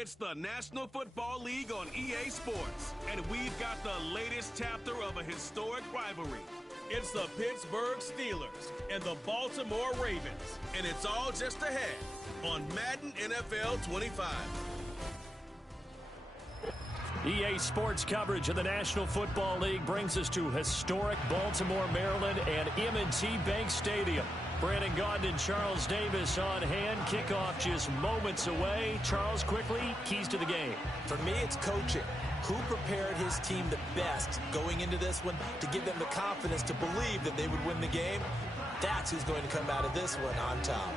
It's the National Football League on EA Sports, and we've got the latest chapter of a historic rivalry. It's the Pittsburgh Steelers and the Baltimore Ravens, and it's all just ahead on Madden NFL 25. EA Sports coverage of the National Football League brings us to historic Baltimore, Maryland, and M&T Bank Stadium. Brandon Gaudin and Charles Davis on hand. Kickoff just moments away. Charles, quickly, keys to the game. For me, it's coaching. Who prepared his team the best going into this one to give them the confidence to believe that they would win the game? That's who's going to come out of this one on top.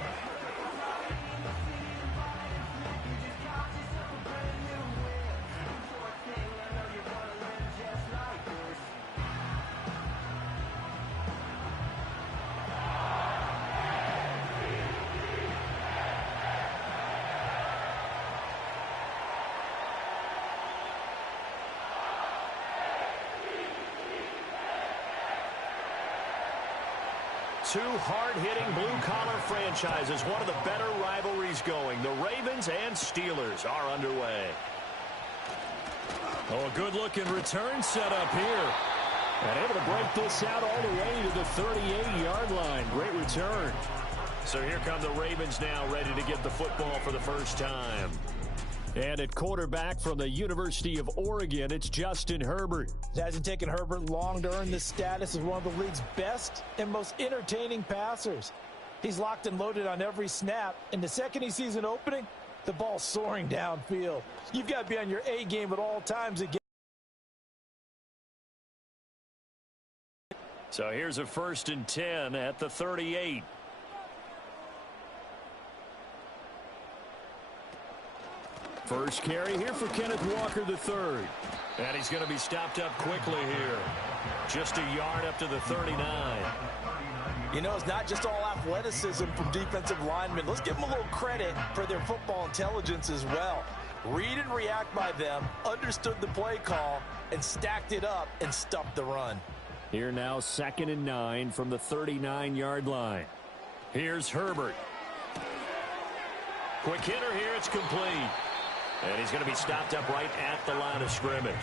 Two hard-hitting blue-collar franchises, one of the better rivalries going. The Ravens and Steelers are underway. Oh, a good-looking return set up here. And able to break this out all the way to the 38-yard line. Great return. So here come the Ravens now, ready to get the football for the first time. And at quarterback from the University of Oregon, it's Justin Herbert. It hasn't taken Herbert long to earn this status as one of the league's best and most entertaining passers. He's locked and loaded on every snap, and the second he sees an opening, the ball's soaring downfield. You've got to be on your A game at all times again. So here's a 1st and 10 at the 38. First carry here for Kenneth Walker III. And he's going to be stopped up quickly here. Just a yard up to the 39. You know, it's not just all athleticism from defensive linemen. Let's give them a little credit for their football intelligence as well. Read and react by them, understood the play call, and stacked it up and stuffed the run. Here now, 2nd and 9 from the 39-yard line. Here's Herbert. Quick hitter here, it's complete. And he's going to be stopped up right at the line of scrimmage.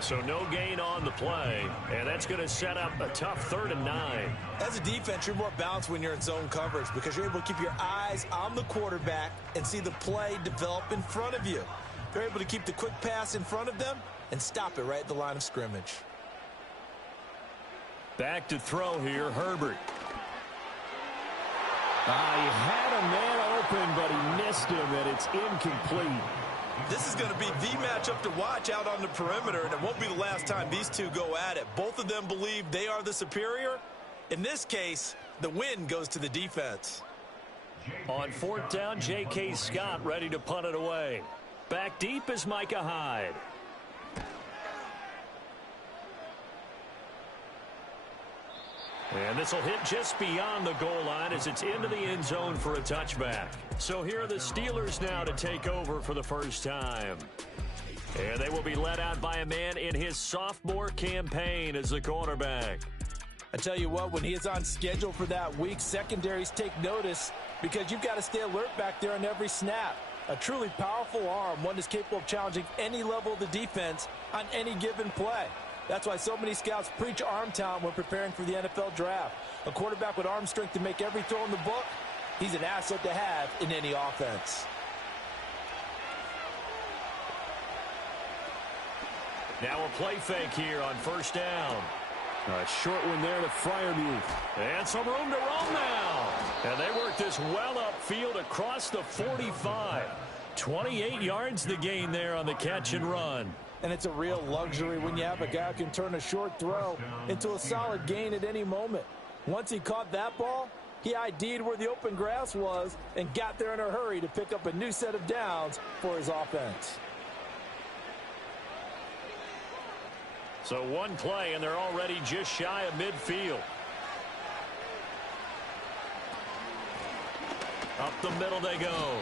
So no gain on the play, and that's going to set up a tough 3rd and 9. As a defense, you're more balanced when you're in zone coverage because you're able to keep your eyes on the quarterback and see the play develop in front of you. They're able to keep the quick pass in front of them and stop it right at the line of scrimmage. Back to throw here, Herbert. He had a man open, but he missed him, and it's incomplete. This is going to be the matchup to watch out on the perimeter, and it won't be the last time these two go at it. Both of them believe they are the superior. In this case, the win goes to the defense. On 4th down, J.K. Scott ready to punt it away. Back deep is Micah Hyde. And this will hit just beyond the goal line as it's into the end zone for a touchback. So here are the Steelers now to take over for the first time. And they will be led out by a man in his sophomore campaign as the quarterback. I tell you what, when he is on schedule for that week, secondaries take notice because you've got to stay alert back there on every snap. A truly powerful arm, one that's capable of challenging any level of the defense on any given play. That's why so many scouts preach arm talent when preparing for the NFL draft. A quarterback with arm strength to make every throw in the book, he's an asset to have in any offense. Now a play fake here on 1st down. A short one there to Freiermuth. And some room to roam now. And they work this well upfield across the 45. 28 yards the gain there on the catch and run. And it's a real luxury when you have a guy who can turn a short throw into a solid gain at any moment. Once he caught that ball, he ID'd where the open grass was and got there in a hurry to pick up a new set of downs for his offense. So one play, and they're already just shy of midfield. Up the middle they go.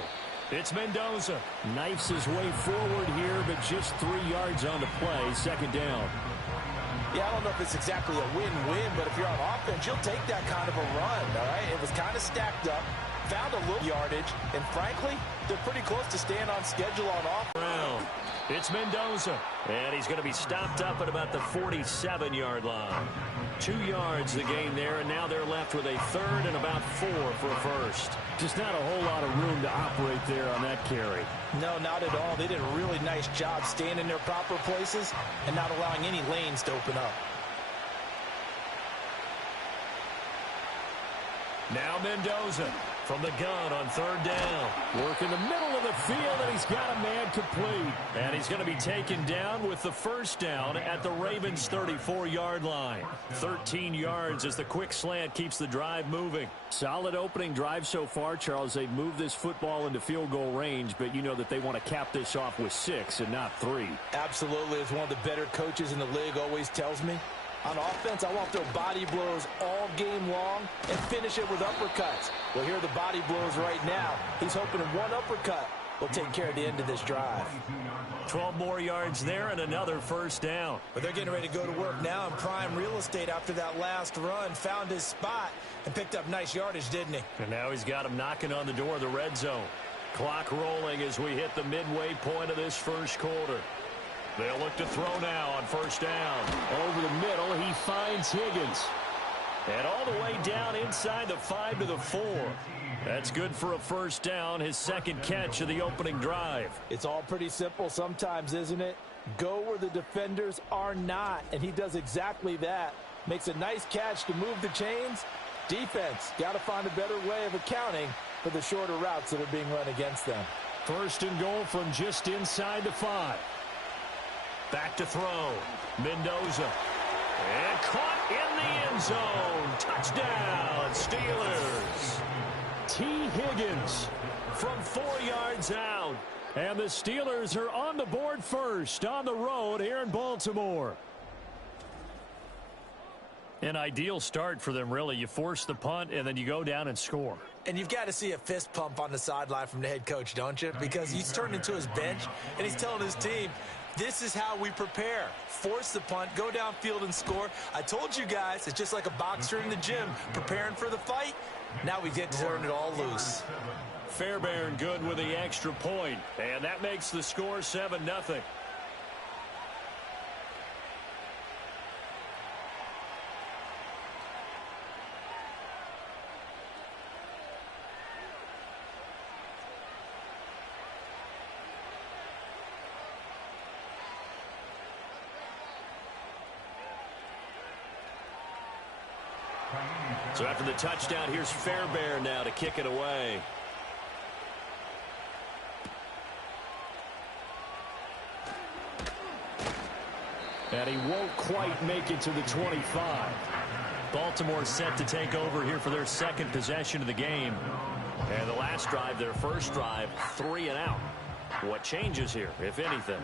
It's Mendoza. Knifes his way forward here, but just 3 yards on the play. 2nd down. Yeah, I don't know if it's exactly a win-win, but if you're on offense, you'll take that kind of a run, all right? It was kind of stacked up. found a little yardage, and frankly, they're pretty close to staying on schedule on offense. It's Mendoza, and he's going to be stopped up at about the 47-yard line. 2 yards the gain there, and now they're left with a third and about 4 for a first. Just not a whole lot of room to operate there on that carry. No, not at all. They did a really nice job staying in their proper places and not allowing any lanes to open up. Now Mendoza from the gun on third down. Work in the middle of the field, and he's got a man complete. And he's going to be taken down with the first down at the Ravens' 34-yard line. 13 yards as the quick slant keeps the drive moving. Solid opening drive so far, Charles. They've moved this football into field goal range, but you know that they want to cap this off with 6 and not 3. Absolutely. As one of the better coaches in the league always tells me, on offense, I want to throw body blows all game long and finish it with uppercuts. Well, here are the body blows right now. He's hoping one uppercut will take care of the end of this drive. 12 more yards there and another first down. But they're getting ready to go to work now in prime real estate after that last run. Found his spot and picked up nice yardage, didn't he? And now he's got him knocking on the door of the red zone. Clock rolling as we hit the midway point of this first quarter. They'll look to throw now on first down. Over the middle, he finds Higgins. And all the way down inside the 5 to the 4. That's good for a first down, his second catch of the opening drive. It's all pretty simple sometimes, isn't it? Go where the defenders are not, and he does exactly that. Makes a nice catch to move the chains. Defense, got to find a better way of accounting for the shorter routes that are being run against them. First and goal from just inside the 5. Back to throw. Mendoza. And caught in the end zone. Touchdown, Steelers. T. Higgins from 4 yards out. And the Steelers are on the board first on the road here in Baltimore. An ideal start for them, really. You force the punt, and then you go down and score. And you've got to see a fist pump on the sideline from the head coach, don't you? Because he's turned into his bench, and he's telling his team, this is how we prepare. Force the punt, go downfield and score. I told you guys, it's just like a boxer in the gym preparing for the fight. Now we get to turn it all loose. Fairbairn good with the extra point, and that makes the score 7-0. So after the touchdown, here's Fairbairn now to kick it away. And he won't quite make it to the 25. Baltimore set to take over here for their second possession of the game. And the last drive, their first drive, 3 and out. What changes here, if anything?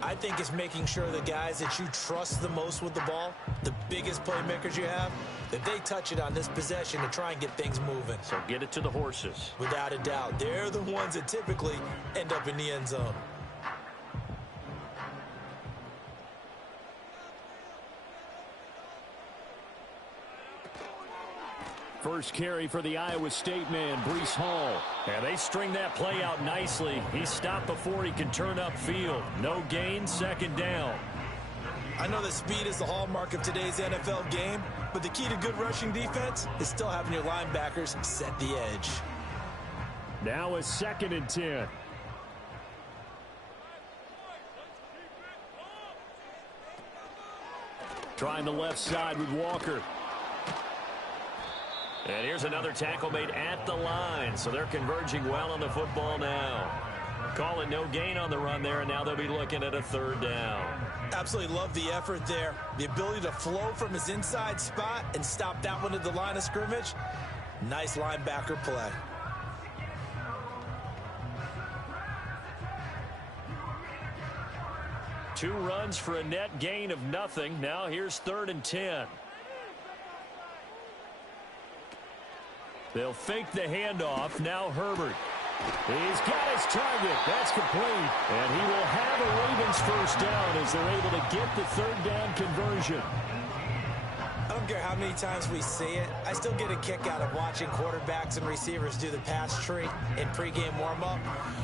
I think it's making sure the guys that you trust the most with the ball, the biggest playmakers you have, that they touch it on this possession to try and get things moving. So get it to the horses. Without a doubt. They're the ones that typically end up in the end zone. First carry for the Iowa State man, Breece Hall. And they string that play out nicely. He's stopped before he can turn upfield. No gain, second down. I know that speed is the hallmark of today's NFL game, but the key to good rushing defense is still having your linebackers set the edge. Now a 2nd and 10. Trying the left side with Walker. And here's another tackle made at the line, so they're converging well on the football now. Call it no gain on the run there, and now they'll be looking at a 3rd down. Absolutely love the effort there. The ability to flow from his inside spot and stop that one at the line of scrimmage. Nice linebacker play. Two runs for a net gain of nothing. Now here's 3rd and 10. They'll fake the handoff. Now Herbert. He's got his target. That's complete. And he will have a Ravens first down as they're able to get the 3rd down conversion. I don't care how many times we see it, I still get a kick out of watching quarterbacks and receivers do the pass tree in pregame warm-up.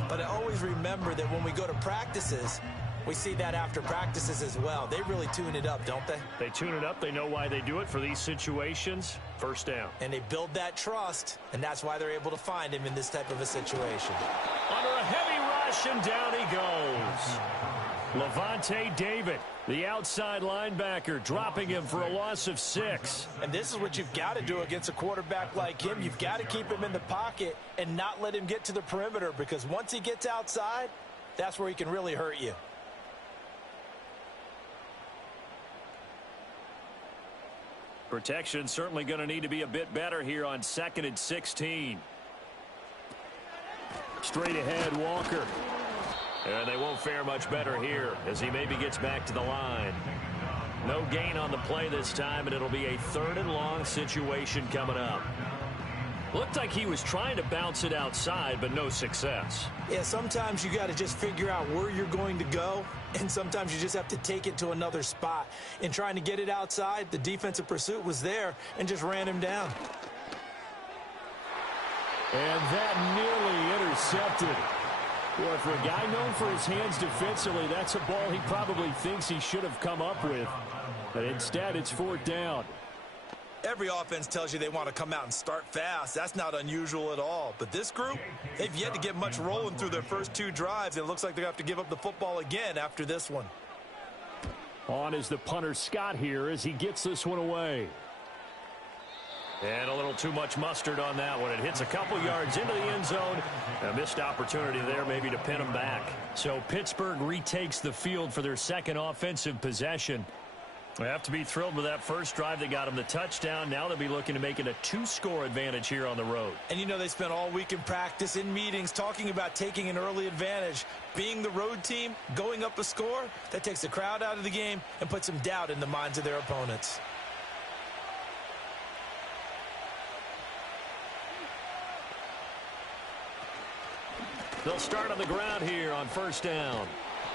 But I always remember that when we go to practices, we see that after practices as well. They really tune it up, don't they? They tune it up. They know why they do it for these situations. First down. And they build that trust, and that's why they're able to find him in this type of a situation. Under a heavy rush, and down he goes. Levante David, the outside linebacker, dropping him for a loss of 6. And this is what you've got to do against a quarterback like him. You've got to keep him in the pocket and not let him get to the perimeter, because once he gets outside, that's where he can really hurt you. Protection certainly going to need to be a bit better here on 2nd and 16. Straight ahead, Walker. And they won't fare much better here as he maybe gets back to the line. No gain on the play this time, and it'll be a 3rd and long situation coming up. Looked like he was trying to bounce it outside, but no success. Yeah, sometimes you got to just figure out where you're going to go, and sometimes you just have to take it to another spot. In trying to get it outside, the defensive pursuit was there and just ran him down. And that nearly intercepted. Well, for a guy known for his hands defensively, that's a ball he probably thinks he should have come up with. But instead, it's 4th down. Every offense tells you they want to come out and start fast. That's not unusual at all. But this group, they've yet to get much rolling through their first 2 drives. It looks like they're going to have to give up the football again after this one. On is the punter Scott here as he gets this one away. And a little too much mustard on that one. It hits a couple yards into the end zone. A missed opportunity there maybe to pin him back. So Pittsburgh retakes the field for their 2nd offensive possession. They have to be thrilled with that first drive. They got him the touchdown. Now they'll be looking to make it a 2-score advantage here on the road. And you know they spent all week in practice, in meetings, talking about taking an early advantage. Being the road team, going up a score, that takes the crowd out of the game and puts some doubt in the minds of their opponents. They'll start on the ground here on 1st down.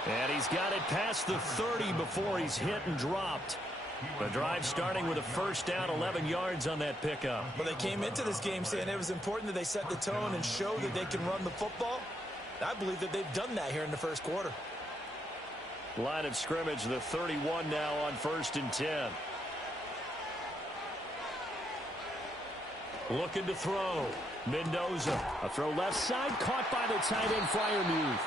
And he's got it past the 30 before he's hit and dropped. The drive starting with a 1st down, 11 yards on that pickup. Well, they came into this game saying it was important that they set the tone and show that they can run the football. I believe that they've done that here in the first quarter. Line of scrimmage, the 31 now on 1st and 10. Looking to throw. Mendoza. A throw left side, caught by the tight end, Freiermuth.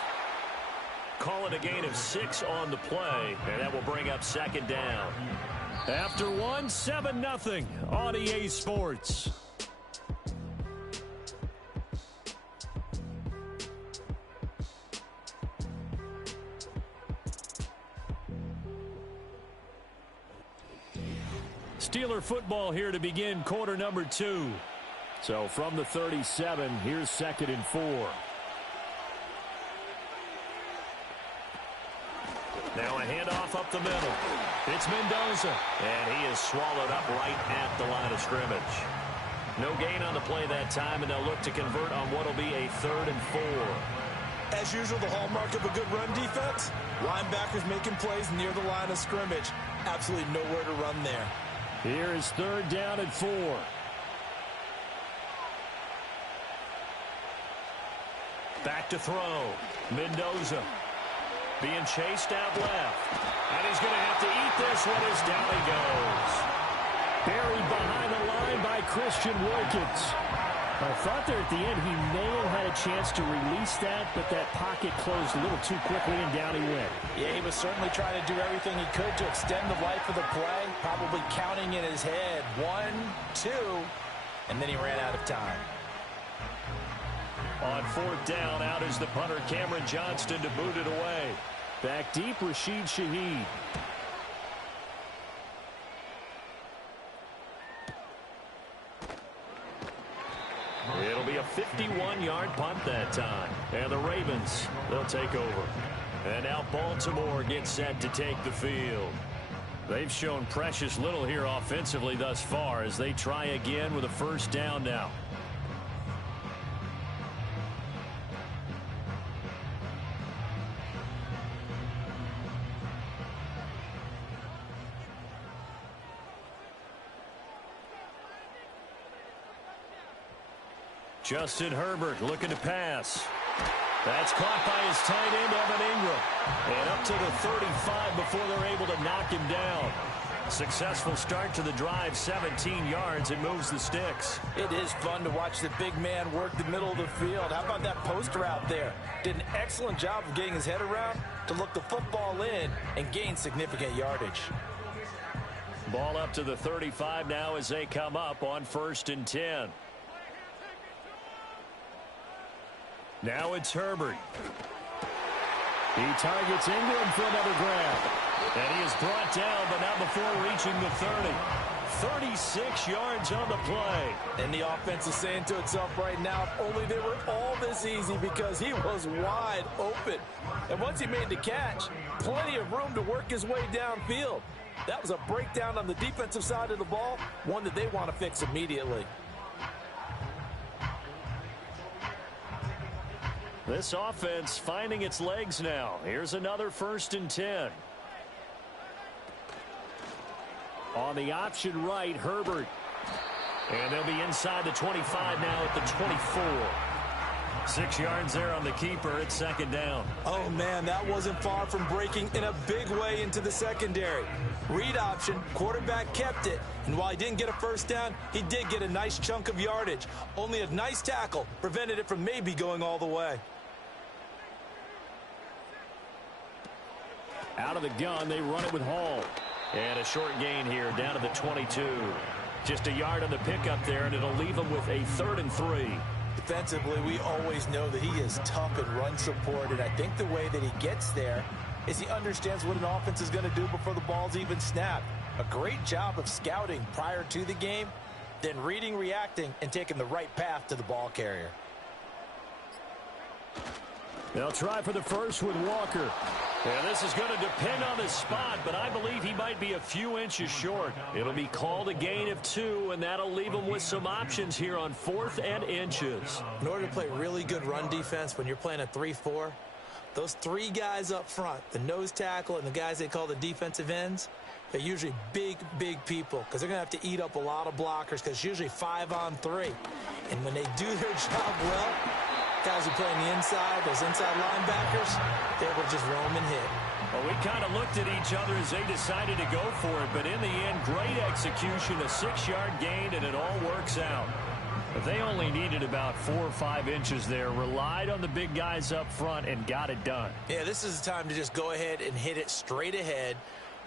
Call it a gain of 6 on the play, and that will bring up 2nd down. After 1, 7-0 on EA Sports. Steeler football here to begin quarter number 2. So from the 37, here's 2nd and 4. Now a handoff up the middle. It's Mendoza. And he is swallowed up right at the line of scrimmage. No gain on the play that time, and they'll look to convert on what will be a 3rd and 4. As usual, the hallmark of a good run defense, linebackers making plays near the line of scrimmage. Absolutely nowhere to run there. Here is 3rd down and 4. Back to throw. Mendoza being chased out left. And he's going to have to eat this one as down he goes. Buried behind the line by Christian Wilkins. I thought there at the end he may have had a chance to release that, but that pocket closed a little too quickly and down he went. Yeah, he was certainly trying to do everything he could to extend the life of the play, probably counting in his head 1, 2, and then he ran out of time. On 4th down, out is the punter Cameron Johnston to boot it away. Back deep, Rashid Shaheed. It'll be a 51-yard punt that time. And the Ravens, they'll take over. And now Baltimore gets set to take the field. They've shown precious little here offensively thus far as they try again with a 1st down now. Justin Herbert looking to pass. That's caught by his tight end, Evan Ingram. And up to the 35 before they're able to knock him down. Successful start to the drive, 17 yards. It moves the sticks. It is fun to watch the big man work the middle of the field. How about that post route there? Did an excellent job of getting his head around to look the football in and gain significant yardage. Ball up to the 35 now as they come up on 1st and 10. Now it's Herbert. He targets Ingram for another grab. And he is brought down, but not before reaching the 30. 36 yards on the play. And the offense is saying to itself right now, if only they were all this easy, because he was wide open. And once he made the catch, plenty of room to work his way downfield. That was a breakdown on the defensive side of the ball, one that they want to fix immediately. This offense finding its legs now. Here's another 1st and 10. On the option right, Herbert. And they'll be inside the 25 now at the 24. 6 yards there on the keeper. It's 2nd down. Oh, man, that wasn't far from breaking in a big way into the secondary. Read option, quarterback kept it. And while he didn't get a 1st down, he did get a nice chunk of yardage. Only a nice tackle prevented it from maybe going all the way. Out of the gun, they run it with Hall. And a short gain here down to the 22. Just a yard on the pickup there, and it'll leave them with a 3rd and 3. Defensively, we always know that he is tough and run support, and I think the way that he gets there is he understands what an offense is going to do before the ball's even snapped. A great job of scouting prior to the game, then reading, reacting, and taking the right path to the ball carrier. They'll try for the first with Walker. And this is going to depend on his spot, but I believe he might be a few inches short. It'll be called a gain of 2, and that'll leave him with some options here on 4th and inches. In order to play really good run defense when you're playing a 3-4, those 3 guys up front, the nose tackle and the guys they call the defensive ends, they're usually big, big people because they're going to have to eat up a lot of blockers because it's usually 5-on-3. And when they do their job well, guys who play on the inside, those inside linebackers, they're able to just roam and hit. Well, we kind of looked at each other as they decided to go for it, but in the end, great execution, a 6-yard gain, and it all works out. But they only needed about 4 or 5 inches there, relied on the big guys up front, and got it done. Yeah, this is the time to just go ahead and hit it straight ahead.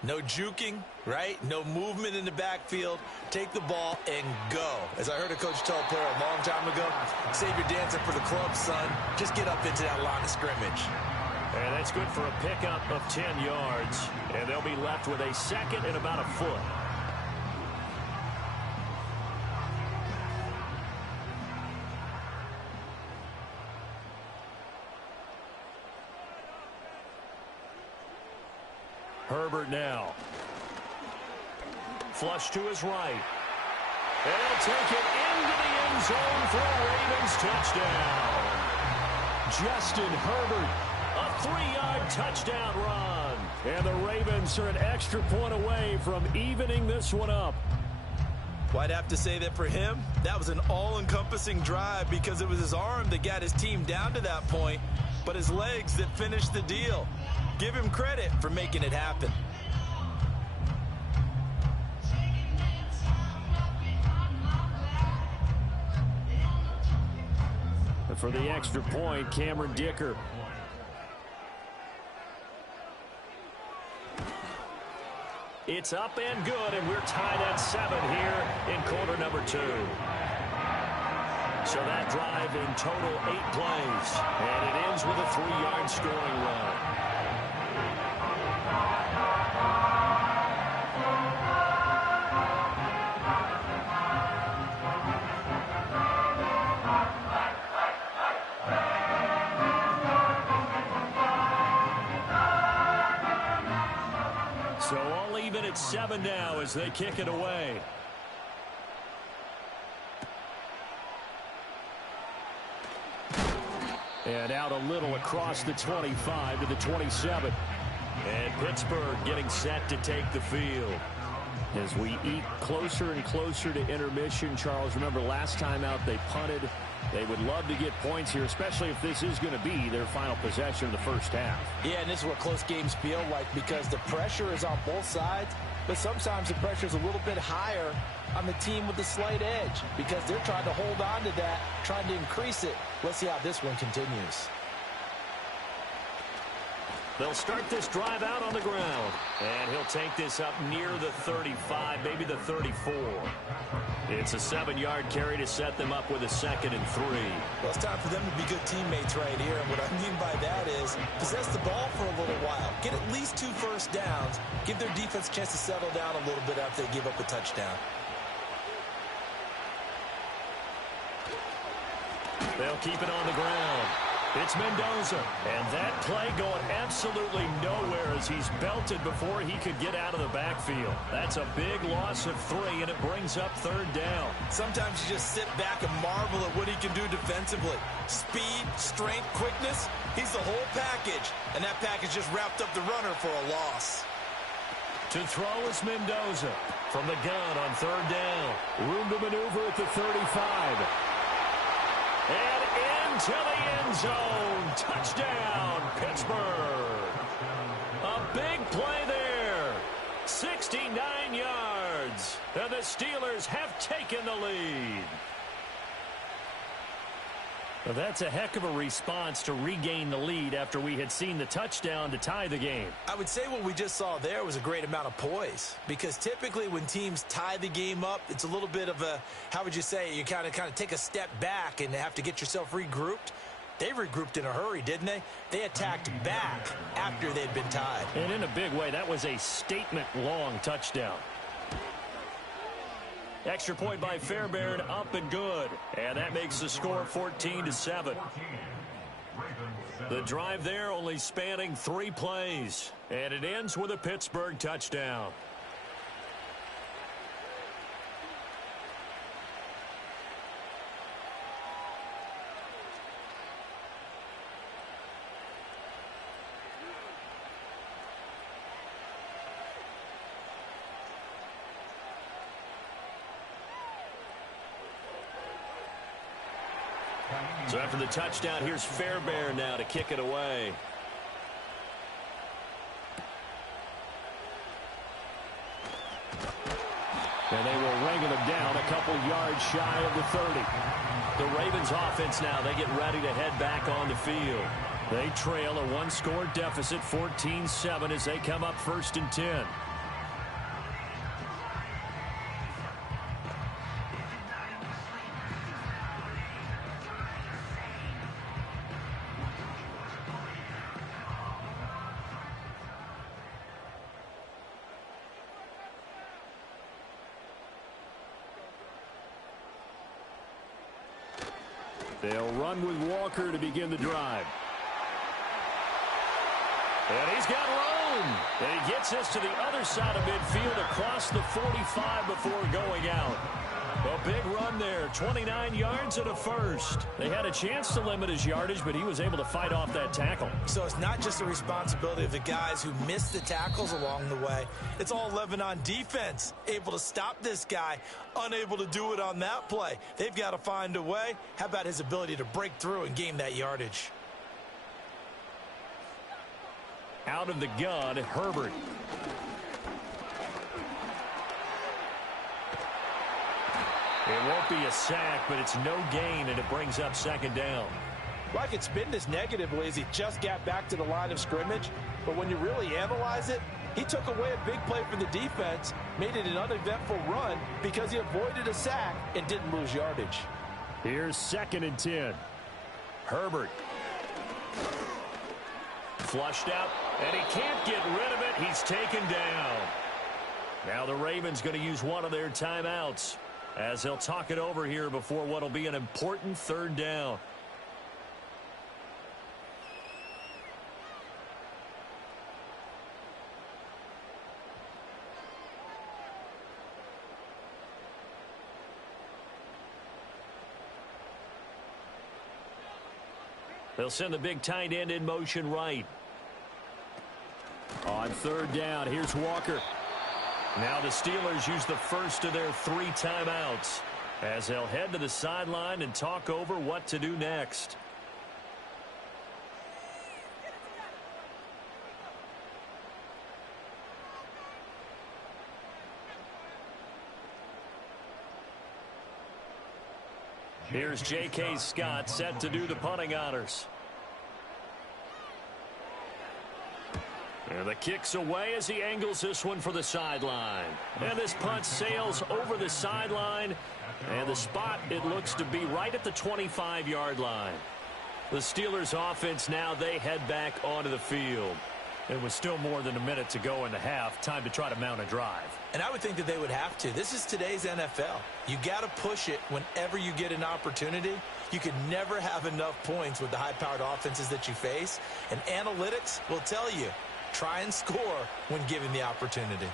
No juking, right? No movement in the backfield. Take the ball and go. As I heard a coach tell a player a long time ago, save your dancing for the club, son. Just get up into that line of scrimmage. And that's good for a pickup of 10 yards. And they'll be left with a 2nd and about a foot. Herbert now. Flush to his right. And he'll take it into the end zone for a Ravens touchdown. Justin Herbert, a 3-yard touchdown run. And the Ravens are an extra point away from evening this one up. Well, I'd have to say that for him, that was an all-encompassing drive because it was his arm that got his team down to that point, but his legs that finished the deal. Give him credit for making it happen. And for the extra point, Cameron Dicker. It's up and good, and we're tied at 7 here in quarter number 2. So that drive in total 8 plays, and it ends with a 3-yard scoring run. So all even at 7 now as they kick it away. And out a little across the 25 to the 27. And Pittsburgh getting set to take the field. As we eat closer and closer to intermission, Charles, remember last time out they punted They would love to get points here, especially if this is going to be their final possession of the first half. Yeah, and this is what close games feel like because the pressure is on both sides, but sometimes the pressure is a little bit higher on the team with the slight edge because they're trying to hold on to that, trying to increase it. Let's see how this one continues. They'll start this drive out on the ground. And he'll take this up near the 35, maybe the 34. It's a 7-yard carry to set them up with a 2nd and 3. Well, it's time for them to be good teammates right here. And what I mean by that is possess the ball for a little while. Get at least 2 first downs. Give their defense a chance to settle down a little bit after they give up a touchdown. They'll keep it on the ground. It's Mendoza. And that play going absolutely nowhere as he's belted before he could get out of the backfield. That's a big loss of 3, and it brings up 3rd down. Sometimes you just sit back and marvel at what he can do defensively. Speed, strength, quickness. He's the whole package. And that package just wrapped up the runner for a loss. To throw is Mendoza from the gun on 3rd down. Room to maneuver at the 35. And into the end zone. Touchdown, Pittsburgh. A big play there. 69 yards. And the Steelers have taken the lead. Well, that's a heck of a response to regain the lead after we had seen the touchdown to tie the game. I would say what we just saw there was a great amount of poise because typically when teams tie the game up, it's a little bit of a, how would you say, you kind of take a step back and have to get yourself regrouped. They regrouped in a hurry, didn't they? They attacked back after they'd been tied. And in a big way, that was a statement-long touchdown. Extra point by Fairbairn, up and good. And that makes the score 14-7. The drive there only spanning 3 plays. And it ends with a Pittsburgh touchdown. So after the touchdown, here's Fairbairn now to kick it away. And they will wrangle him down a couple yards shy of the 30. The Ravens offense now, they get ready to head back on the field. They trail a 1-score deficit, 14-7 as they come up 1st and 10. They'll run with Walker to begin the drive. And he's got room. And he gets this to the other side of midfield across the 45 before going out. A big run there, 29 yards and a first. They had a chance to limit his yardage, but he was able to fight off that tackle. So it's not just the responsibility of the guys who missed the tackles along the way. It's all 11 on defense, able to stop this guy, unable to do it on that play. They've got to find a way. How about his ability to break through and gain that yardage? Out of the gun, Herbert. It won't be a sack, but it's no gain, and it brings up 2nd down. Well, I could spin this negatively as he just got back to the line of scrimmage, but when you really analyze it, he took away a big play for the defense, made it an uneventful run because he avoided a sack and didn't lose yardage. Here's 2nd and 10. Herbert. Flushed out, and he can't get rid of it. He's taken down. Now the Ravens going to use one of their timeouts as they'll talk it over here before what will be an important 3rd down. They'll send the big tight end in motion right. On 3rd down, here's Walker. Now the Steelers use the first of their 3 timeouts as they'll head to the sideline and talk over what to do next. Here's J.K. Scott set to do the punting honors. And the kick's away as he angles this one for the sideline. And this punt sails over the sideline. And the spot, it looks to be right at the 25-yard line. The Steelers offense now, they head back onto the field. It was still more than a minute to go in the half. Time to try to mount a drive. And I would think that they would have to. This is today's NFL. You got to push it whenever you get an opportunity. You can never have enough points with the high-powered offenses that you face. And analytics will tell you, try and score when given the opportunity.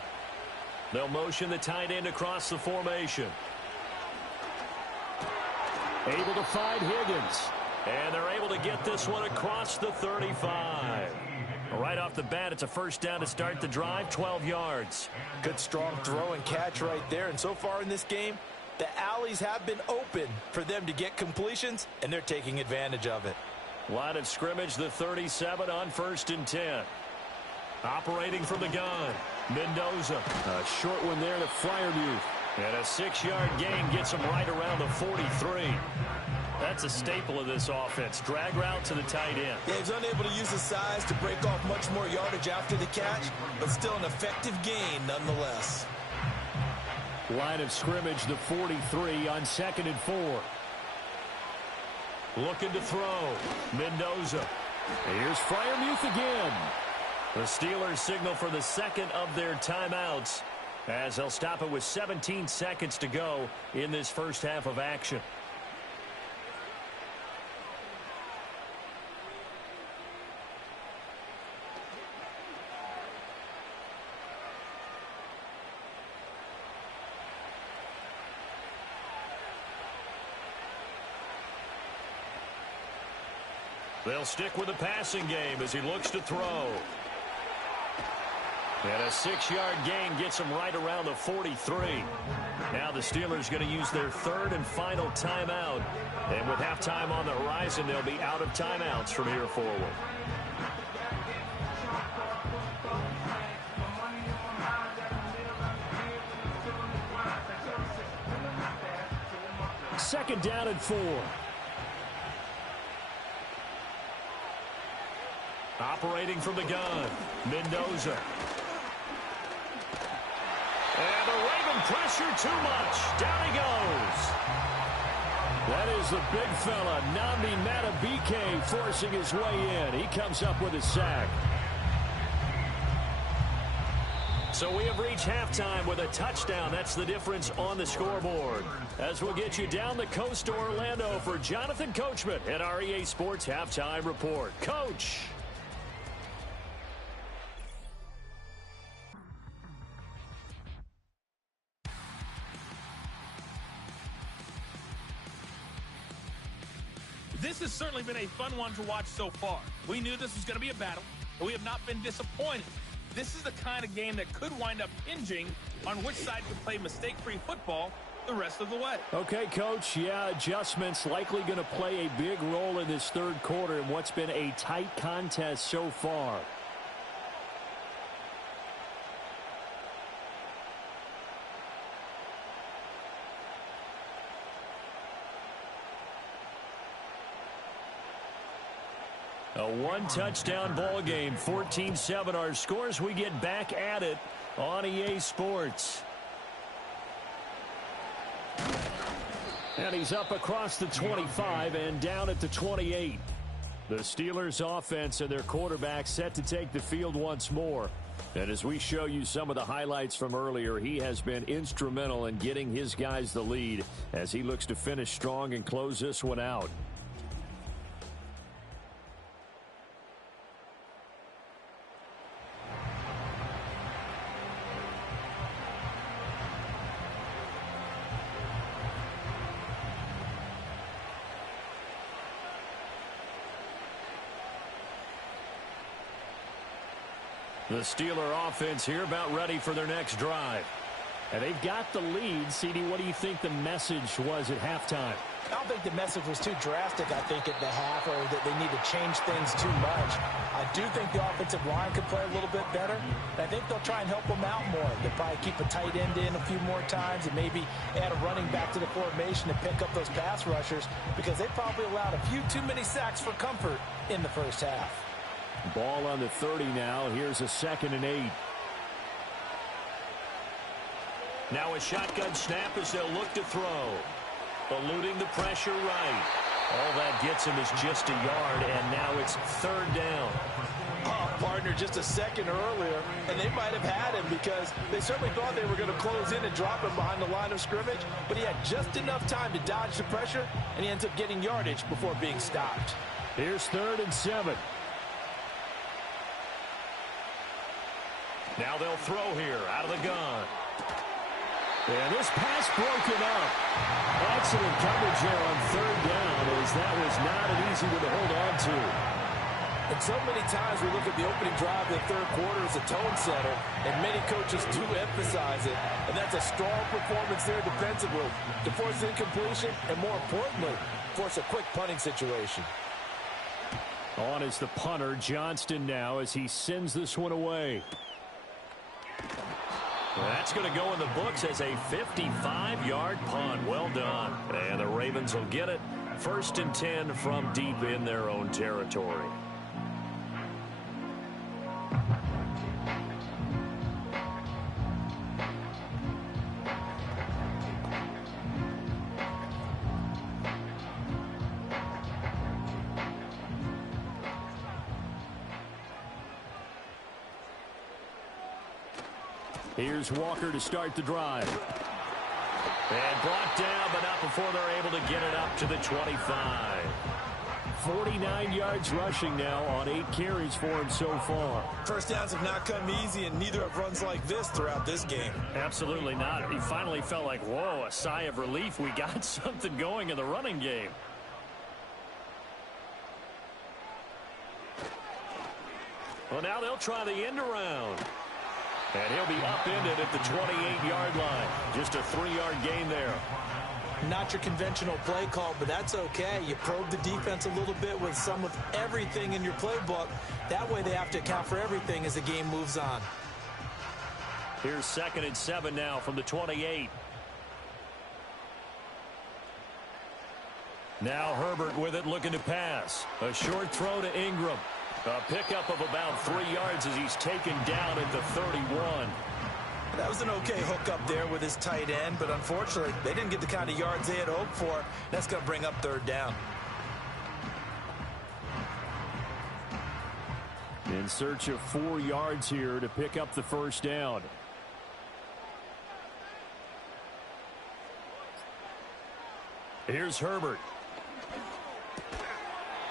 They'll motion the tight end across the formation. Able to find Higgins. And they're able to get this one across the 35. Right off the bat, it's a first down to start the drive, 12 yards. Good strong throw and catch right there. And so far in this game, the alleys have been open for them to get completions, and they're taking advantage of it. Line of scrimmage, the 37 on 1st and 10. Operating from the gun, Mendoza. A short one there to Freiermuth. And a 6-yard gain gets him right around the 43. That's a staple of this offense. Drag route to the tight end. Yeah, he's unable to use his size to break off much more yardage after the catch, but still an effective gain nonetheless. Line of scrimmage, the 43 on 2nd and 4. Looking to throw. Mendoza. Here's Freiermuth again. The Steelers signal for the second of their timeouts as they'll stop it with 17 seconds to go in this first half of action. They'll stick with the passing game as he looks to throw. And a 6-yard gain gets him right around the 43. Now the Steelers going to use their third and final timeout. And with halftime on the horizon, they'll be out of timeouts from here forward. Second down and 4. Operating from the gun, Mendoza. And the Raven pressure too much. Down he goes. That is the big fella, Nnamdi Madubuike, forcing his way in. He comes up with a sack. So we have reached halftime with a touchdown. That's the difference on the scoreboard. As we'll get you down the coast to Orlando for Jonathan Coachman at our EA Sports Halftime Report. Coach. This has certainly been a fun one to watch so far. We knew this was going to be a battle, but we have not been disappointed. This is the kind of game that could wind up hinging on which side can play mistake-free football the rest of the way. Okay, Coach, yeah, adjustments likely going to play a big role in this third quarter in what's been a tight contest so far. A one-touchdown ball game, 14-7 our scores. We get back at it on EA Sports. And he's up across the 25 and down at the 28. The Steelers offense and their quarterback set to take the field once more. And as we show you some of the highlights from earlier, he has been instrumental in getting his guys the lead as he looks to finish strong and close this one out. The Steeler offense here about ready for their next drive. And they've got the lead. CD, what do you think the message was at halftime? I don't think the message was too drastic, I think, at the half, or that they need to change things too much. I do think the offensive line could play a little bit better. And I think they'll try and help them out more. They'll probably keep a tight end in a few more times and maybe add a running back to the formation to pick up those pass rushers, because they probably allowed a few too many sacks for comfort in the first half. Ball on the 30 now. Here's a 2nd and 8. Now a shotgun snap as they'll look to throw. Eluding the pressure right. All that gets him is just a yard, and now it's 3rd down. Oh, partner, just a second earlier, and they might have had him, because they certainly thought they were going to close in and drop him behind the line of scrimmage, but he had just enough time to dodge the pressure, and he ends up getting yardage before being stopped. Here's 3rd and 7. Now they'll throw here out of the gun. And this pass broken up. Excellent coverage here on 3rd down, as that was not an easy one to hold on to. And so many times we look at the opening drive of the third quarter as a tone setter, and many coaches do emphasize it. And that's a strong performance there defensively to force incompletion and, more importantly, force a quick punting situation. On is the punter, Johnston, now, as he sends this one away. That's going to go in the books as a 55-yard punt. Well done. And the Ravens will get it. 1st and 10 from deep in their own territory. Here's Walker to start the drive. And blocked down, but not before they're able to get it up to the 25. 49 yards rushing now on 8 carries for him so far. First downs have not come easy, and neither have runs like this throughout this game. Absolutely not. He finally felt like, whoa, a sigh of relief. We got something going in the running game. Well, now they'll try the end around. And he'll be upended at the 28-yard line. Just a 3-yard gain there. Not your conventional play call, but that's okay. You probe the defense a little bit with some of everything in your playbook. That way they have to account for everything as the game moves on. Here's 2nd and 7 now from the 28. Now Herbert with it, looking to pass. A short throw to Ingram. A pickup of about 3 yards as he's taken down at the 31. That was an okay hook up there with his tight end, but unfortunately, they didn't get the kind of yards they had hoped for. That's going to bring up 3rd down. In search of 4 yards here to pick up the 1st down. Here's Herbert.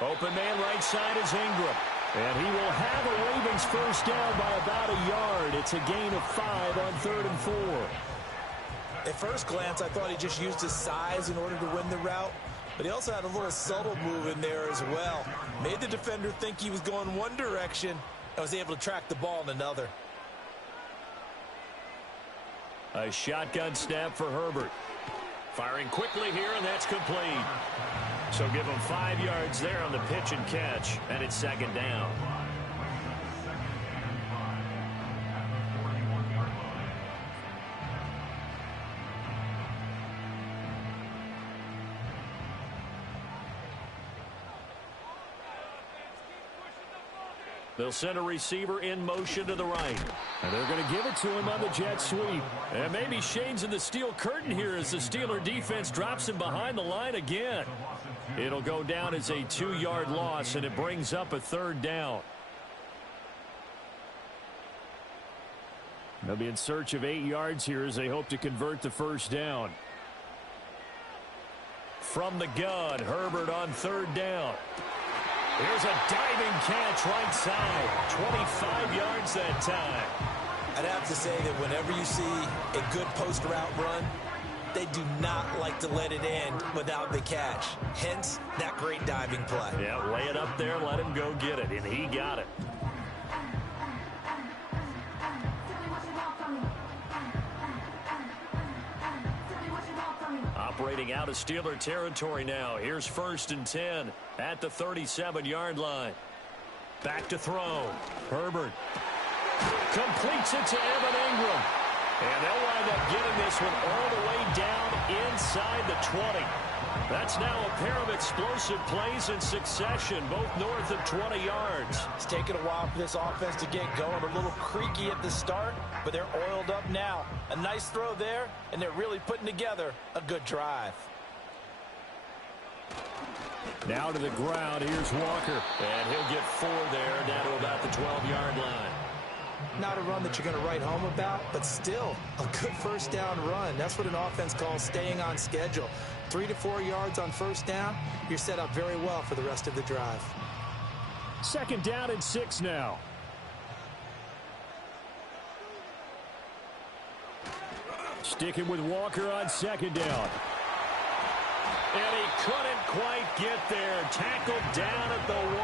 Open man right side is Ingram. And he will have a Ravens 1st down by about a yard. It's a gain of 5 on 3rd and 4. At first glance, I thought he just used his size in order to win the route, but he also had a little subtle move in there as well. Made the defender think he was going one direction and was able to track the ball in another. A shotgun snap for Herbert. Firing quickly here, and that's complete. So give him 5 yards there on the pitch and catch, and it's 2nd down. They'll send a receiver in motion to the right. And they're going to give it to him on the jet sweep. And maybe Shane's in the steel curtain here as the Steeler defense drops him behind the line again. It'll go down as a 2-yard loss, and it brings up a 3rd down. They'll be in search of 8 yards here as they hope to convert the 1st down. From the gun, Herbert on 3rd down. Here's a diving catch right side. 25 yards that time. I'd have to say that whenever you see a good post route run, they do not like to let it end without the catch. Hence, that great diving play. Yeah, lay it up there, let him go get it, and he got it. operating out of Steeler territory now. Here's 1st and 10 at the 37-yard line. Back to throw. Herbert completes it to Evan Ingram. And they'll wind up getting this one all the way down inside the 20. That's now a pair of explosive plays in succession, both north of 20 yards. It's taken a while for this offense to get going. A little creaky at the start, but they're oiled up now. A nice throw there, and they're really putting together a good drive. Now to the ground, here's Walker. And he'll get 4 there, down to about the 12-yard line. Not a run that you're going to write home about, but still a good first down run. That's what an offense calls staying on schedule. 3 to 4 yards on first down, you're set up very well for the rest of the drive. 2nd down and 6 now. Sticking with Walker on 2nd down. And he couldn't quite get there. Tackled down at the 1.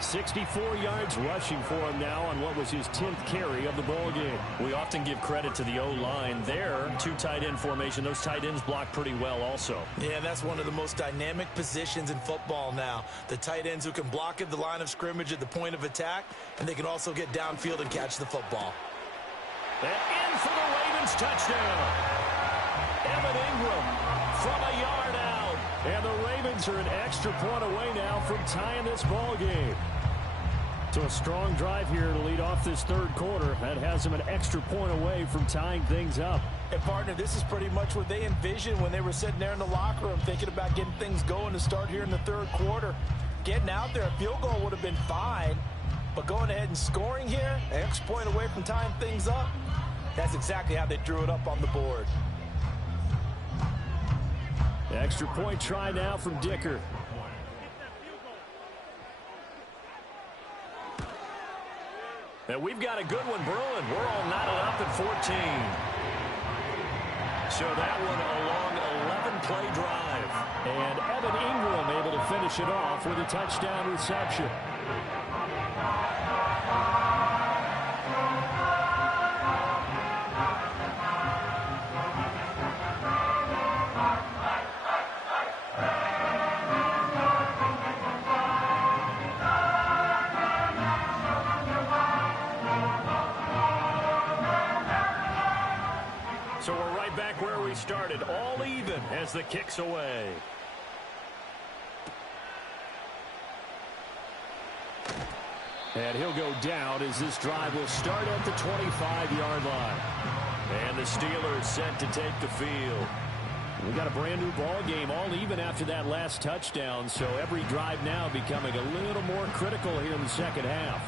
64 yards rushing for him now on what was his 10th carry of the ball game. We often give credit to the O-line there. 2 tight end formation. Those tight ends block pretty well also. Yeah, that's one of the most dynamic positions in football now. The tight ends who can block at the line of scrimmage at the point of attack, and they can also get downfield and catch the football. And in for the Ravens touchdown. Evan Ingram from a yard out. And the Ravens are an extra point away now from tying this ball game. So a strong drive here to lead off this 3rd quarter. That has them an extra point away from tying things up. And, partner, this is pretty much what they envisioned when they were sitting there in the locker room thinking about getting things going to start here in the 3rd quarter. Getting out there, a field goal would have been fine. But going ahead and scoring here, an extra point away from tying things up, that's exactly how they drew it up on the board. The extra point try now from Dicker. And we've got a good one brewing. We're all knotted up at 14. So that one a long 11-play drive. And Evan Ingram able to finish it off with a touchdown reception. So we're right back where we started, all even as the kick's away. And he'll go down as this drive will start at the 25-yard line. And the Steelers set to take the field. We got a brand new ball game, all even after that last touchdown. So every drive now becoming a little more critical here in the 2nd half.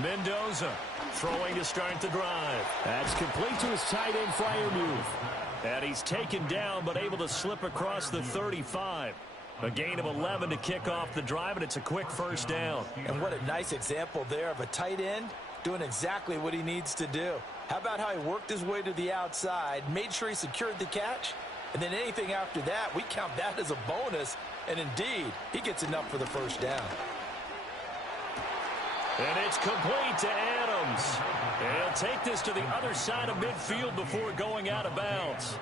Mendoza throwing to start the drive. That's complete to his tight end Freiermuth. And he's taken down but able to slip across the 35. A gain of 11 to kick off the drive, and it's a quick first down. And what a nice example there of a tight end doing exactly what he needs to do. How about how he worked his way to the outside, made sure he secured the catch, and then anything after that, we count that as a bonus. And indeed, he gets enough for the first down. And it's complete to Adams. And he'll take this to the other side of midfield before going out of bounds.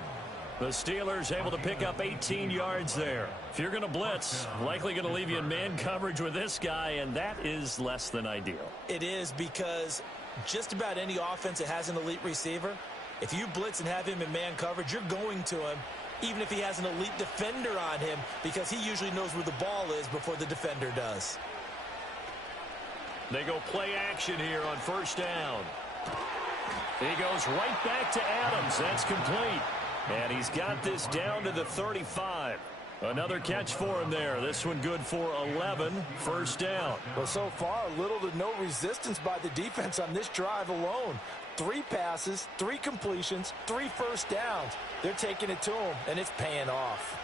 The Steelers able to pick up 18 yards there. If you're going to blitz, likely going to leave you in man coverage with this guy, and that is less than ideal. It is, because just about any offense that has an elite receiver, if you blitz and have him in man coverage, you're going to him, even if he has an elite defender on him, because he usually knows where the ball is before the defender does. They go play action here on first down. He goes right back to Adams. That's complete. And he's got this down to the 35. Another catch for him there. This one good for 11. First down. Well, so far, little to no resistance by the defense on this drive alone. 3 passes, 3 completions, 3 first downs. They're taking it to him, and it's paying off.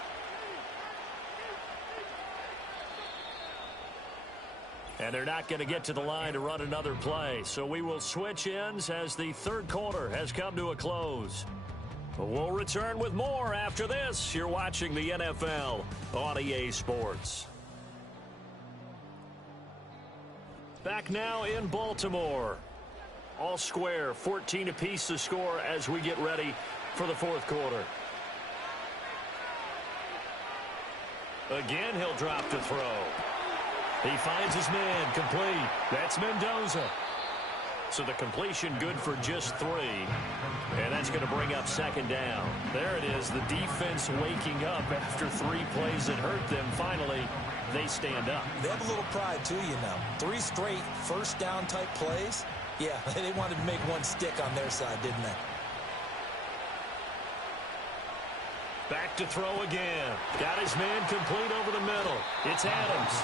And they're not going to get to the line to run another play. So we will switch ends as the third quarter has come to a close. We'll return with more after this. You're watching the NFL on EA Sports. Back now in Baltimore. All square, 14 apiece to score as we get ready for the fourth quarter. Again, he'll drop to throw. He finds his man, complete. That's Mendoza. So the completion good for just 3. And that's going to bring up second down. There it is, the defense waking up after 3 plays that hurt them. Finally, they stand up. They have a little pride, too, you know. 3 straight first down type plays. Yeah, they wanted to make one stick on their side, didn't they? Back to throw again. Got his man complete over the middle. It's Adams.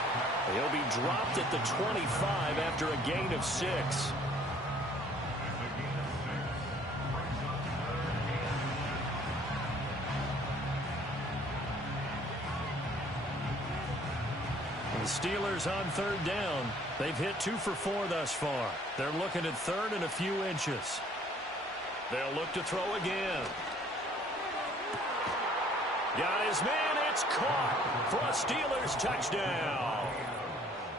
He'll be dropped at the 25 after a gain of 6. The Steelers on third down. They've hit 2 for 4 thus far. They're looking at third and a few inches. They'll look to throw again. Got his man. It's caught for a Steelers touchdown.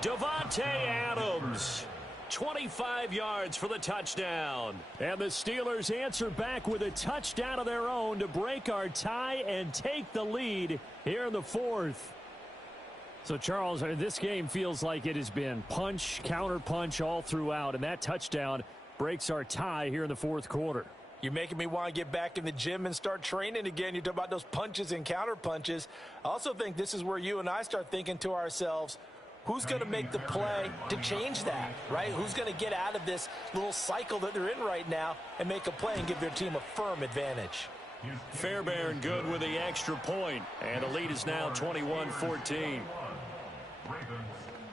Davante Adams. 25 yards for the touchdown. And the Steelers answer back with a touchdown of their own to break our tie and take the lead here in the fourth. So, Charles, this game feels like it has been punch, counter-punch all throughout, and that touchdown breaks our tie here in the fourth quarter. You're making me want to get back in the gym and start training again. You talk about those punches and counter-punches. I also think this is where you and I start thinking to ourselves, who's going to make the play to change that, right? Who's going to get out of this little cycle that they're in right now and make a play and give their team a firm advantage? Fairbairn good with the extra point, and the lead is now 21-14.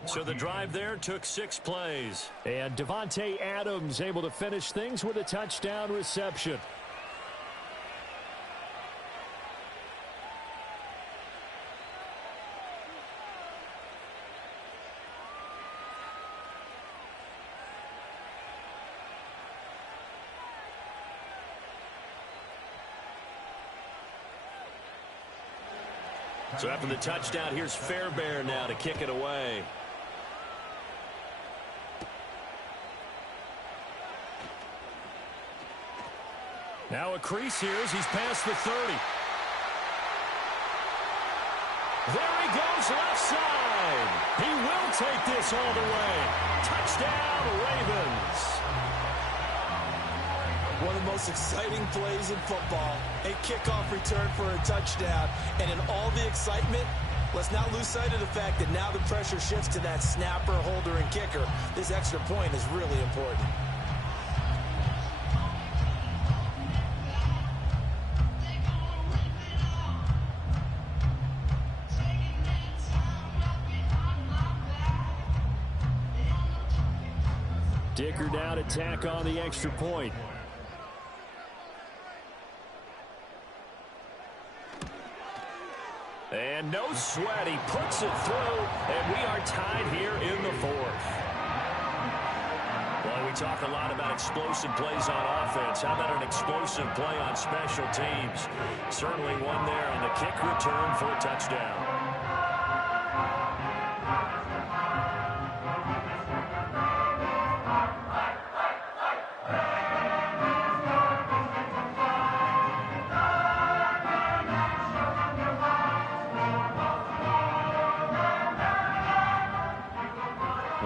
So the drive there took 6 plays. And Davante Adams able to finish things with a touchdown reception. So after the touchdown, here's Fairbairn now to kick it away. Now a crease here as he's past the 30. There he goes left side. He will take this all the way. Touchdown, Ravens. One of the most exciting plays in football, a kickoff return for a touchdown. And in all the excitement, let's not lose sight of the fact that now the pressure shifts to that snapper, holder, and kicker. This extra point is really important. Dicker down to tack on the extra point. And no sweat, he puts it through, and we are tied here in the fourth. Well, we talk a lot about explosive plays on offense. How about an explosive play on special teams? Certainly one there on the kick return for a touchdown.